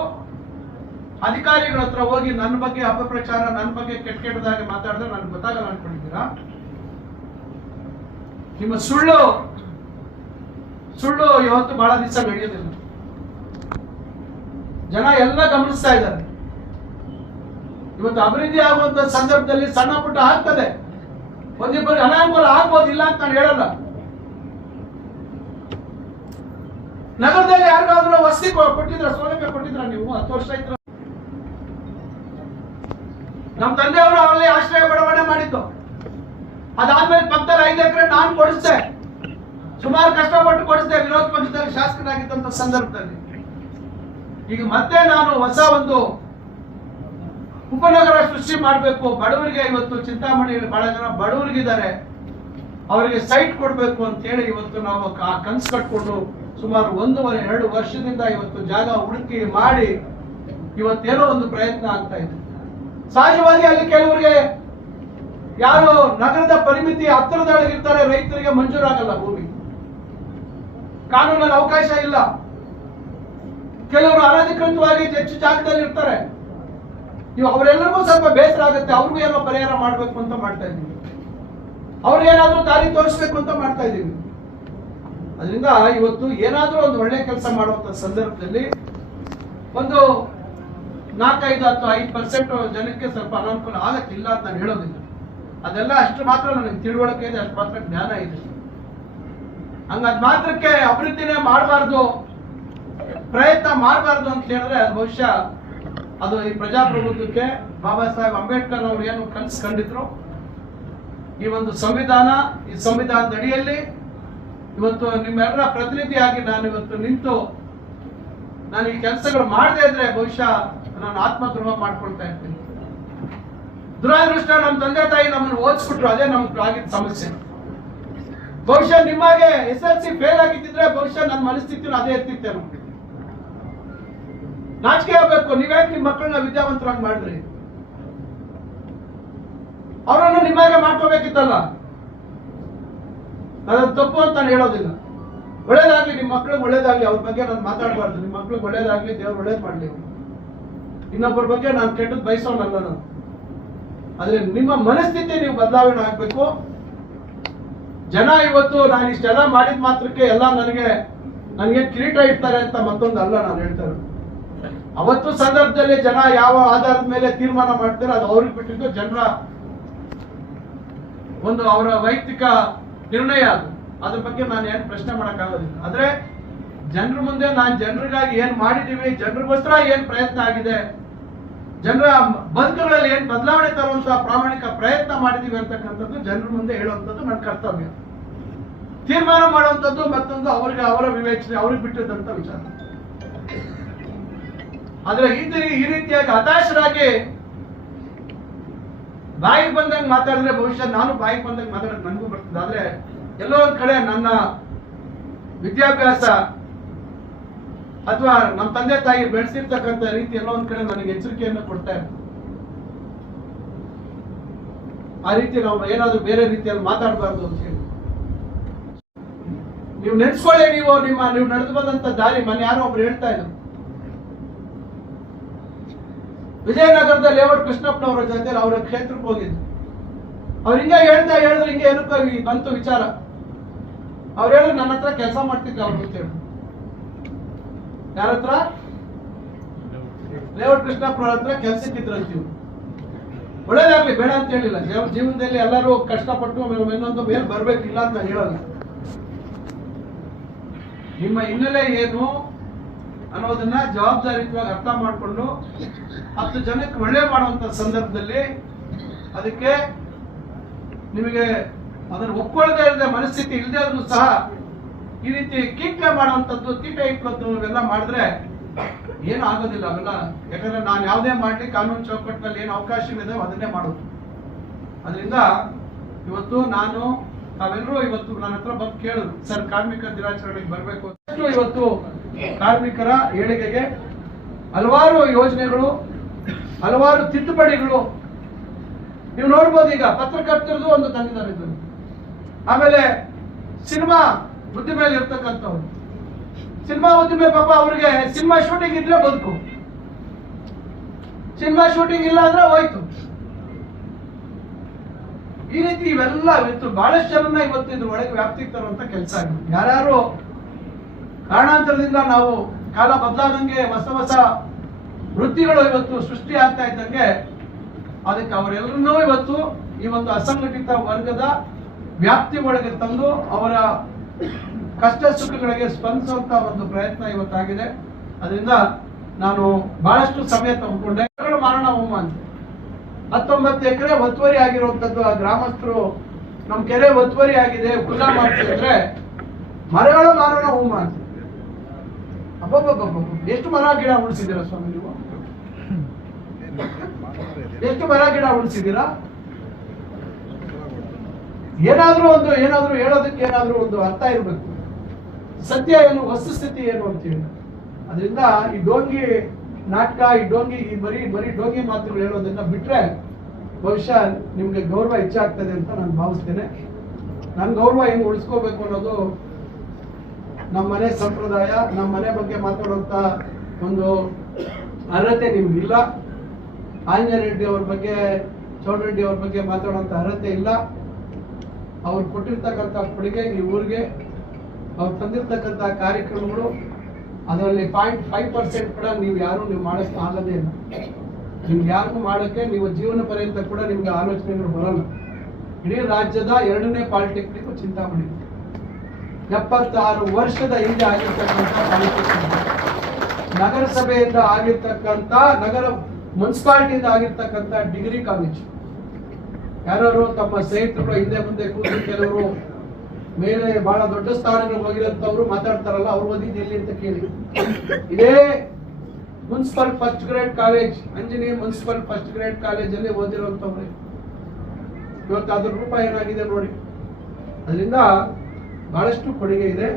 ಅಧಿಕಾರಿಗಳ ಹತ್ರ ಹೋಗಿ ನನ್ನ ಬಗ್ಗೆ ಅಪಪ್ರಚಾರ, ನನ್ನ ಬಗ್ಗೆ ಕೆಟ್ಟದಾಗಿ ಮಾತಾಡಿದ್ರೆ ನನ್ಗೆ ಗೊತ್ತಾಗಲ್ಲ ಅನ್ಕೊಂಡಿದ್ದೀರಾ? ನಿಮ್ಮ ಸುಳ್ಳು ಇವತ್ತು ಬಹಳ ದಿವಸ ನಡೆಯೋದಿಲ್ಲ. ಜನ ಎಲ್ಲ ಗಮನಿಸ್ತಾ ಇದ್ದಾರೆ. ಇವತ್ತು ಅಭಿವೃದ್ಧಿ ಆಗುವಂತ ಸಂದರ್ಭದಲ್ಲಿ ಸಣ್ಣ ಪುಟ್ಟ ಆಗ್ತದೆ, ಒಂದಿಬ್ಬರು ಅನಾನುಕೂಲ ಆಗ್ಬೋದಿಲ್ಲ ಅಂತ ನಾನು ಹೇಳಲ್ಲ. ನಗರದಲ್ಲಿ ಯಾರಿಗಾದ್ರೂ ವಸತಿ ಕೊಟ್ಟಿದ್ರ, ಸೌಲಭ್ಯ ಕೊಟ್ಟಿದ್ರ? ನೀವು 10 ವರ್ಷ ಇದ್ರ ನಮ್ಮ ತಂದೆಯವರು ಅವರಲ್ಲಿ ಆಶ್ರಯ ಬಡಾವಣೆ ಮಾಡಿದ್ದು. ಅದಾದ್ಮೇಲೆ ಪಕ್ಕದಲ್ಲಿ 5 ಎಕರೆ ನಾನು ಕೊಡಿಸ್ದೆ, ಸುಮಾರು ಕಷ್ಟಪಟ್ಟು ಕೊಡಿಸಿದೆ, ವಿರೋಧ ಪಕ್ಷದಲ್ಲಿ ಶಾಸಕನಾಗಿದ್ದಂತ ಸಂದರ್ಭದಲ್ಲಿ. ಈಗ ಮತ್ತೆ ನಾನು ಹೊಸ ಒಂದು ಉಪನಗರ ಸೃಷ್ಟಿ ಮಾಡಬೇಕು, ಬಡವರಿಗೆ ಇವತ್ತು ಚಿಂತಾಮಣಿಯಲ್ಲಿ ಬಹಳ ಜನ ಬಡವರಿಗಿದ್ದಾರೆ, ಅವರಿಗೆ ಸೈಟ್ ಕೊಡಬೇಕು ಅಂತ ಹೇಳಿ ಇವತ್ತು ನಾವು ಕನಸು ಕಟ್ಕೊಂಡು ಸುಮಾರು 1.5-2 ವರ್ಷದಿಂದ ಇವತ್ತು ಜಾಗ ಹುಡುಕಿ ಮಾಡಿ ಇವತ್ತೇನೋ ಒಂದು ಪ್ರಯತ್ನ ಆಗ್ತಾ ಇದೆ. ಸಹಜವಾಗಿ ಅಲ್ಲಿ ಕೆಲವರಿಗೆ ಯಾರು ನಗರದ ಪರಿಮಿತಿ ಹತ್ತಿರದೊಳಗಿರ್ತಾರೆ, ರೈತರಿಗೆ ಮಂಜೂರಾಗಲ್ಲ ಭೂಮಿ, ಕಾನೂನಲ್ಲಿ ಅವಕಾಶ ಇಲ್ಲ. ಕೆಲವರು ಅನಧಿಕೃತವಾಗಿ ಹೆಚ್ಚು ಜಾಗದಲ್ಲಿ ಇರ್ತಾರೆ. ನೀವು ಅವರೆಲ್ಲರಿಗೂ ಸ್ವಲ್ಪ ಬೇಸರ ಆಗುತ್ತೆ, ಅವ್ರಿಗೂ ಏನೋ ಪರಿಹಾರ ಮಾಡ್ಬೇಕು ಅಂತ ಮಾಡ್ತಾ ಇದ್ದೀವಿ, ಅವ್ರಿಗೇನಾದ್ರೂ ದಾರಿ ತೋರಿಸ್ಬೇಕು ಅಂತ ಮಾಡ್ತಾ ಇದ್ದೀವಿ. ಅದರಿಂದ ಇವತ್ತು ಏನಾದ್ರೂ ಒಂದು ಒಳ್ಳೆ ಕೆಲಸ ಮಾಡುವಂತ ಸಂದರ್ಭದಲ್ಲಿ ಒಂದು 4-5% ಜನಕ್ಕೆ ಸ್ವಲ್ಪ ಅನಾನುಕೂಲ ಆಗಕ್ಕಿಲ್ಲ ಅಂತ ನಾನು ಹೇಳೋದಿಲ್ಲ. ಅದೆಲ್ಲ ಅಷ್ಟು ಮಾತ್ರ ನನಗೆ ತಿಳುವಳಿಕೆ ಇದೆ, ಅಷ್ಟು ಮಾತ್ರ ಜ್ಞಾನ ಇದೆ. ಹಂಗದ್ ಮಾತ್ರಕ್ಕೆ ಅಭಿವೃದ್ಧಿನೇ ಮಾಡಬಾರ್ದು, ಪ್ರಯತ್ನ ಮಾಡಬಾರ್ದು ಅಂತ ಹೇಳಿದ್ರೆ ಅದು ಬಹುಶಃ ಅದು ಈ ಪ್ರಜಾಪ್ರಭುತ್ವಕ್ಕೆ ಬಾಬಾ ಸಾಹೇಬ್ ಅಂಬೇಡ್ಕರ್ ಅವರು ಏನು ಕನಸು ಕಂಡಿದ್ರು, ಈ ಒಂದು ಸಂವಿಧಾನ, ಈ ಸಂವಿಧಾನದ ಅಡಿಯಲ್ಲಿ ಇವತ್ತು ನಿಮ್ಮೆಲ್ಲರ ಪ್ರತಿನಿಧಿಯಾಗಿ ನಾನು ಇವತ್ತು ನಿಂತು ನಾನು ಈ ಕೆಲಸಗಳು ಮಾಡದೇ ಇದ್ರೆ ಬಹುಶಃ ನಾನು ಆತ್ಮದ್ರೋಹ ಮಾಡ್ಕೊಳ್ತಾ ಇರ್ತೀನಿ. ದುರಾದೃಷ್ಟ ನಮ್ಮ ತಂದೆ ತಾಯಿ ನಮ್ಮನ್ನು ಓದಿಸ್ಬಿಟ್ರು, ಅದೇ ನಮ್ಗೆ ಆಗಿದ್ದ ಸಮಸ್ಯೆ. ಬಹುಶಃ ನಿಮಗೆ SLC ಫೇಲ್ ಆಗಿದ್ದಿದ್ರೆ ಬಹುಶಃ ನನ್ನ ಮನಸ್ಥಿತಿ ಅದೇ ಇರ್ತಿತ್ತೇನೋ. ನಾಚಿಕೆ ಆಗ್ಬೇಕು, ನೀವ್ಯಾಕೆ ನಿಮ್ಮ ಮಕ್ಕಳನ್ನ ವಿದ್ಯಾವಂತರಾಗಿ ಮಾಡಿದ್ರಿ? ಅವರನ್ನು ನಿಮಗೆ ಮಾಡ್ಕೋಬೇಕಿತ್ತಲ್ಲ. ನಾನು ತಪ್ಪು ಅಂತ ನಾನು ಹೇಳೋದಿಲ್ಲ. ಒಳ್ಳೇದಾಗ್ಲಿ, ನಿಮ್ಮ ಮಕ್ಳಿಗೆ ಒಳ್ಳೇದಾಗ್ಲಿ, ಅವ್ರ ಬಗ್ಗೆ ನಾನು ಮಾತಾಡಬಾರ್ದು. ನಿಮ್ಮ ಮಕ್ಳಿಗೆ ಒಳ್ಳೇದಾಗ್ಲಿ, ದೇವ್ರು ಒಳ್ಳೇದ್ ಮಾಡ್ಲಿ. ಇನ್ನೊಬ್ಬರ ಬಗ್ಗೆ ನಾನು ಕೆಟ್ಟದ್ದು ಬಯಸೋನಲ್ಲ ನಾನು. ಆದ್ರೆ ನಿಮ್ಮ ಮನಸ್ಥಿತಿ ನೀವು ಬದಲಾವಣೆ ಆಗ್ಬೇಕು. ಜನ ಇವತ್ತು ನಾನು ಇಷ್ಟೆಲ್ಲ ಮಾಡಿದ ಮಾತ್ರಕ್ಕೆ ಎಲ್ಲ ನನಗೆ ಕಿರೀಟ ಇಡ್ತಾರೆ ಅಂತ ಮತ್ತೊಂದು ಅಲ್ಲ ನಾನು ಹೇಳ್ತಾರೆ. ಅವತ್ತು ಸಂದರ್ಭದಲ್ಲಿ ಜನ ಯಾವ ಆಧಾರದ ಮೇಲೆ ತೀರ್ಮಾನ ಮಾಡ್ತಾರೆ ಅದು ಅವ್ರಿಗೆ ಬಿಟ್ಟಿದ್ದು, ಜನರ ಒಂದು ಅವರ ವೈಯಕ್ತಿಕ ನಿರ್ಣಯ ಅದು. ಅದ್ರ ಬಗ್ಗೆ ನಾನು ಏನು ಪ್ರಶ್ನೆ ಮಾಡಕ್ಕಾಗೋದಿಲ್ಲ. ಆದ್ರೆ ಜನರ ಮುಂದೆ ನಾನು ಜನರಿಗಾಗಿ ಏನ್ ಮಾಡಿದೀವಿ, ಜನರಿಗೋಸ್ಕರ ಏನ್ ಪ್ರಯತ್ನ ಆಗಿದೆ, ಜನರ ಬದುಕುಗಳಲ್ಲಿ ಏನ್ ಬದಲಾವಣೆ ತರುವಂತ ಪ್ರಾಮಾಣಿಕ ಪ್ರಯತ್ನ ಮಾಡಿದೀವಿ ಅಂತಕ್ಕಂಥದ್ದು ಜನರ ಮುಂದೆ ಹೇಳುವಂಥದ್ದು ನನ್ನ ಕರ್ತವ್ಯ. ತೀರ್ಮಾನ ಮಾಡುವಂಥದ್ದು ಮತ್ತೊಂದು ಅವರಿಗೆ ಅವರ ವಿವೇಚನೆ, ಅವ್ರಿಗೆ ಬಿಟ್ಟಿದ್ದಂತ ವಿಚಾರ. ಆದ್ರೆ ಈ ರೀತಿಯಾಗಿ ಹತಾಶರಾಗಿ ಬಾಯಿಗೆ ಬಂದಂಗೆ ಮಾತಾಡಿದ್ರೆ ಬಹುಶಃ ನಾನು ಬಾಯಿಗೆ ಬಂದಂಗೆ ಮಾತಾಡೋದು ನನಗೂ ಬರ್ತದೆ. ಆದ್ರೆ ಎಲ್ಲೋ ಒಂದ್ ಕಡೆ ನನ್ನ ವಿದ್ಯಾಭ್ಯಾಸ ಅಥವಾ ನಮ್ಮ ತಂದೆ ತಾಯಿ ಬೆಳೆಸಿರ್ತಕ್ಕಂಥ ರೀತಿ ಎಲ್ಲೋ ಒಂದ್ ಕಡೆ ನನಗೆ ಎಚ್ಚರಿಕೆಯನ್ನು ಕೊಡ್ತಾ ಇರ್ತದೆ. ಆ ರೀತಿ ನಾವು ಏನಾದ್ರೂ ಬೇರೆ ರೀತಿಯಲ್ಲಿ ಮಾತಾಡಬಾರ್ದು ಅಂತ ಹೇಳಿ ನೀವು ನೆನ್ಸ್ಕೊಳ್ಳಿ. ನೀವು ನಡೆದು ಬಂದಂತ ದಾರಿ, ಮನೆ ಯಾರೋ ಒಬ್ರು ಹೇಳ್ತಾ ಇದ್ರು, ವಿಜಯನಗರದ ಲೇಔಟ್ ಕೃಷ್ಣಪ್ಪನವರ ಜೊತೆ ಅವರ ಕ್ಷೇತ್ರಕ್ಕೆ ಹೋಗಿದ್ರು. ಅವ್ರು ಹಿಂಗೆ ಹೇಳಿದ್ರೆ ಹಿಂಗೆ ಏನಕ್ಕೆ ಬಂತು ವಿಚಾರ. ಅವ್ರು ಹೇಳಿದ್ರು ನನ್ನ ಹತ್ರ ಕೆಲಸ ಮಾಡ್ತಿದ್ದೆ ಅವ್ರು ಅಂತ ಹೇಳಿ. ಯಾರ ಹತ್ರ? ಲೇಔಟ್ ಕೃಷ್ಣಪ್ಪನವ್ರ ಹತ್ರ ಕೆಲ್ಸಕ್ಕಿದ್ರು ಅಂತೀವಿ. ಒಳ್ಳೇದಾಗ್ಲಿ, ಬೇಡ ಅಂತ ಹೇಳಿಲ್ಲ. ಜೀವನದಲ್ಲಿ ಎಲ್ಲರೂ ಕಷ್ಟಪಟ್ಟು ಇನ್ನೊಂದು ಮೇಲೆ ಬರ್ಬೇಕಿಲ್ಲ ಅಂತ ನಾನು ಹೇಳಲ್ಲ. ನಿಮ್ಮ ಹಿನ್ನೆಲೆ ಏನು ಅನ್ನೋದನ್ನ ಜವಾಬ್ದಾರಿಯುತವಾಗಿ ಅರ್ಥ ಮಾಡಿಕೊಂಡು 10 ಜನಕ್ಕೆ ಒಳ್ಳೆ ಮಾಡುವಂತ ಸಂದರ್ಭದಲ್ಲಿ ಅದಕ್ಕೆ ನಿಮಗೆ ಅದನ್ನು ಒಪ್ಕೊಳ್ಳದೆ ಇಲ್ಲದೆ ಮನಸ್ಥಿತಿ ಇಲ್ಲದೆ ಆದ್ರೂ ಸಹ ಈ ರೀತಿ ಕೀಟಲೆ ಮಾಡುವಂಥದ್ದು, ಕೀಟ ಇಟ್ಕೊಂಡು ಇವೆಲ್ಲ ಮಾಡಿದ್ರೆ ಏನು ಆಗೋದಿಲ್ಲ ಅವೆಲ್ಲ. ಯಾಕಂದ್ರೆ ನಾನು ಯಾವುದೇ ಮಾಡ್ಲಿ ಕಾನೂನು ಚೌಕಟ್ಟಿನಲ್ಲಿ ಏನು ಅವಕಾಶವಿದೆ ಅದನ್ನೇ ಮಾಡೋದು. ಅದರಿಂದ ಇವತ್ತು ತಾವೆಲ್ಲರೂ ಇವತ್ತು ನನ್ನ ಹತ್ರ ಬಂದು ಕೇಳಿದ್ರು, ಸರ್ ಕಾರ್ಮಿಕ ದಿನಾಚರಣೆಗೆ ಬರಬೇಕು. ಇವತ್ತು ಕಾರ್ಮಿಕರ ಏಳಿಗೆಗೆ ಹಲವಾರು ಯೋಜನೆಗಳು, ಹಲವಾರು ತಿದ್ದುಪಡಿಗಳು ನೀವು ನೋಡ್ಬೋದು. ಈಗ ಪತ್ರಕರ್ತರದು ಒಂದು ತಂದಿದ್ದಾರೆ ಇದು. ಆಮೇಲೆ ಸಿನಿಮಾ ಉದ್ದಿಮೆ ಇರ್ತಕ್ಕಂಥವ್ರು, ಸಿನಿಮಾ ಉದ್ದಿಮೆ ಪಾಪ ಅವ್ರಿಗೆ ಸಿನಿಮಾ ಶೂಟಿಂಗ್ ಇದ್ರೆ ಬದುಕು, ಸಿನಿಮಾ ಶೂಟಿಂಗ್ ಇಲ್ಲ ಅಂದ್ರೆ ಹೋಯ್ತು. ಈ ರೀತಿ ಇವೆಲ್ಲ ಇವತ್ತು ಬಹಳಷ್ಟು ಜನನ್ನ ಇವತ್ತು ಇದ್ರ ಒಳಗೆ ವ್ಯಾಪ್ತಿಗೆ ತರುವಂತ ಕೆಲಸ ಆಗಿದೆ. ಯಾರ್ಯಾರು ಕಾರಣಾಂತರದಿಂದ ನಾವು ಕಾಲ ಬದಲಾದಂಗೆ ಹೊಸ ವೃತ್ತಿಗಳು ಇವತ್ತು ಸೃಷ್ಟಿ ಆಗ್ತಾ ಇದ್ದಂಗೆ ಅದಕ್ಕೆ ಅವರೆಲ್ಲರೂ ಇವತ್ತು ಈ ಒಂದು ಅಸಂಘಟಿತ ವರ್ಗದ ವ್ಯಾಪ್ತಿ ಒಳಗೆ ತಂದು ಅವರ ಕಷ್ಟ ಸುಖಗಳಿಗೆ ಸ್ಪಂದಿಸುವಂತ ಒಂದು ಪ್ರಯತ್ನ ಇವತ್ತಾಗಿದೆ. ಅದರಿಂದ ನಾನು ಬಹಳಷ್ಟು ಸಮಯ ತಗೊಂಡ್ಕೊಂಡೆ. ಮಾರಣ ಹೋಮ ಅಂತ 19 ಎಕರೆ ಒತ್ತುವರಿ ಆಗಿರುವಂತದ್ದು. ಆ ಗ್ರಾಮಸ್ಥರು ನಮ್ ಕೆರೆ ಒತ್ತುವರಿ ಆಗಿದೆ, ಖುಲ್ಲಾ ಮಾಡ್ತಿದ್ರೆ ಮರಗಳ ಮಾರಣ ಹೋಮ ಅಂತ. ಎಷ್ಟು ಮರ ಗಿಡ ಉಳಿಸಿದ್ದೀರಾ ಸ್ವಾಮಿ ನೀವು? ಎಷ್ಟು ಮರ ಗಿಡ ಉಳಿಸಿದ್ದೀರಾ? ಏನಾದ್ರೂ ಹೇಳೋದಕ್ಕೆ ಏನಾದ್ರೂ ಒಂದು ಅರ್ಥ ಇರಬೇಕು. ಸತ್ಯ ಏನು, ವಸ್ತುಸ್ಥಿತಿ ಏನು ಅಂತೀವಿ. ಅದರಿಂದ ಈ ಡೋಂಗಿ ನಾಟಕ, ಈ ಬರೀ ಡೋಂಗಿ ಮಾತುಗಳು ಹೇಳೋದನ್ನ ಬಿಟ್ರೆ ಬಹುಶಃ ನಿಮ್ಗೆ ಗೌರವ ಹೆಚ್ಚಾಗ್ತದೆ ಅಂತ ನಾನು ಭಾವಿಸ್ತೇನೆ. ನನ್ನ ಗೌರವ ಹೆಂಗ್ ಉಳಿಸ್ಕೋಬೇಕು ಅನ್ನೋದು ನಮ್ಮ ಮನೆ ಸಂಪ್ರದಾಯ. ನಮ್ಮ ಮನೆ ಬಗ್ಗೆ ಮಾತಾಡುವಂತ ಒಂದು ಅರ್ಹತೆ ನಿಮ್ಗಿಲ್ಲ. ಆಂಜನೇಯ ರೆಡ್ಡಿ ಅವ್ರ ಬಗ್ಗೆ, ಚೌಡರೆಡ್ಡಿ ಅವ್ರ ಬಗ್ಗೆ ಮಾತಾಡುವಂತ ಅರ್ಹತೆ ಇಲ್ಲ. ಅವ್ರು ಕೊಟ್ಟಿರ್ತಕ್ಕಂಥ ಕೊಡುಗೆ ಈ ಊರಿಗೆ, ಅವ್ರು ತಂದಿರ್ತಕ್ಕಂಥ ಕಾರ್ಯಕ್ರಮಗಳು ಅದರಲ್ಲಿ 0.5% ಕೂಡ ನೀವು ಮಾಡಕ್ಕೆ ಆಗದೇ ಇಲ್ಲ. ನಿಮ್ಗೆ ಯಾರಿಗೂ ಮಾಡಕ್ಕೆ ನೀವು ಜೀವನ ಪರ್ಯಂತ ಕೂಡ ನಿಮ್ಗೆ ಆಲೋಚನೆಗಳು ಬರಲ್ಲ. ಇಡೀ ರಾಜ್ಯದ 2ನೇ ಪಾಲಿಟೆಕ್ನಿಕ್ ಚಿಂತಾಮಣಿ 76 ವರ್ಷದ ಹಿಂದೆ ಆಗಿರ್ತಕ್ಕಂಥ ಪಾಲಿಟೆಕ್ನಿಕ್, ನಗರಸಭೆಯಿಂದ ಆಗಿರ್ತಕ್ಕಂಥ, ನಗರ ಮುನ್ಸಿಪಾಲಿಟಿಯಿಂದ ಆಗಿರ್ತಕ್ಕಂಥ ಡಿಗ್ರಿ ಕಾಲೇಜ್. ಯಾರು ತಮ್ಮ ಸ್ನೇಹಿತರು ಹಿಂದೆ ಮುಂದೆ ಕೂತು ಕೆಲವರು ಮೇಲೆ ಬಹಳ ದೊಡ್ಡ ಸ್ಥಾನಗಳು ಹೋಗಿರೋಂಥವ್ರು ಮಾತಾಡ್ತಾರಲ್ಲ, ಅವ್ರು ಓದಿದ್ದು ಎಲ್ಲಿ ಅಂತ ಕೇಳಿ. ಇದೇ municipal first grade college, Anjani municipal first grade college ಅಲ್ಲಿ ಓದಿರುವಂತವ್ರೆ. ಇವತ್ತು ಅದ್ರ ರೂಪ ಏನಾಗಿದೆ ನೋಡಿ. ಅದರಿಂದ ಬಹಳಷ್ಟು ಕೊಡುಗೆ ಇದೆ.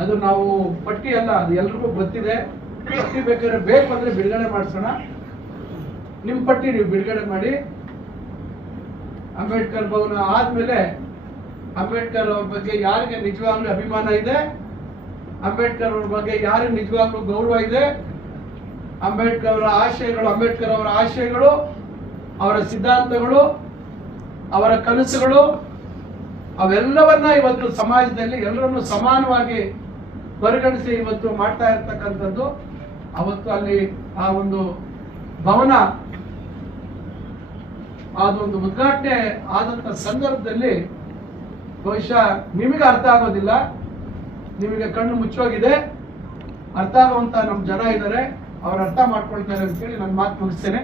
ಅದು ನಾವು ಪಟ್ಟಿ ಅಲ್ಲ, ಅದು ಎಲ್ರಿಗೂ ಗೊತ್ತಿದೆ. ಪಟ್ಟಿ ಬೇಕಾದ್ರೆ ಬೇಕು ಅಂದ್ರೆ ಬಿಡುಗಡೆ ಮಾಡಿಸೋಣ. ನಿಮ್ ಪಟ್ಟಿ ನೀವು ಬಿಡುಗಡೆ ಮಾಡಿ. ಅಂಬೇಡ್ಕರ್ ಭವನ ಆದ್ಮೇಲೆ ಅಂಬೇಡ್ಕರ್ ಅವ್ರ ಬಗ್ಗೆ ಯಾರಿಗೆ ನಿಜವಾಗ್ಲೂ ಅಭಿಮಾನ ಇದೆ, ಅಂಬೇಡ್ಕರ್ ಅವ್ರ ಬಗ್ಗೆ ಯಾರಿಗೆ ನಿಜವಾಗ್ಲೂ ಗೌರವ ಇದೆ, ಅಂಬೇಡ್ಕರ್ ಅವರ ಆಶಯಗಳು, ಅವರ ಸಿದ್ಧಾಂತಗಳು, ಅವರ ಕನಸುಗಳು, ಅವೆಲ್ಲವನ್ನ ಇವತ್ತು ಸಮಾಜದಲ್ಲಿ ಎಲ್ಲರನ್ನು ಸಮಾನವಾಗಿ ಪರಿಗಣಿಸಿ ಇವತ್ತು ಮಾಡ್ತಾ ಇರ್ತಕ್ಕಂಥದ್ದು. ಅವತ್ತು ಅಲ್ಲಿ ಆ ಒಂದು ಭವನ ಅದೊಂದು ಉದ್ಘಾಟನೆ ಆದಂತ ಸಂದರ್ಭದಲ್ಲಿ ಬಹುಶಃ ನಿಮಗೆ ಅರ್ಥ ಆಗೋದಿಲ್ಲ, ನಿಮಗೆ ಕಣ್ಣು ಮುಚ್ಚೋಗಿದೆ. ಅರ್ಥ ಆಗುವಂತ ನಮ್ಮ ಜನ ಇದ್ದಾರೆ, ಅವ್ರು ಅರ್ಥ ಮಾಡ್ಕೊಳ್ತಾರೆ ಅಂತೇಳಿ ನನ್ನ ಮಾತು ಮುಗಿಸ್ತೇನೆ.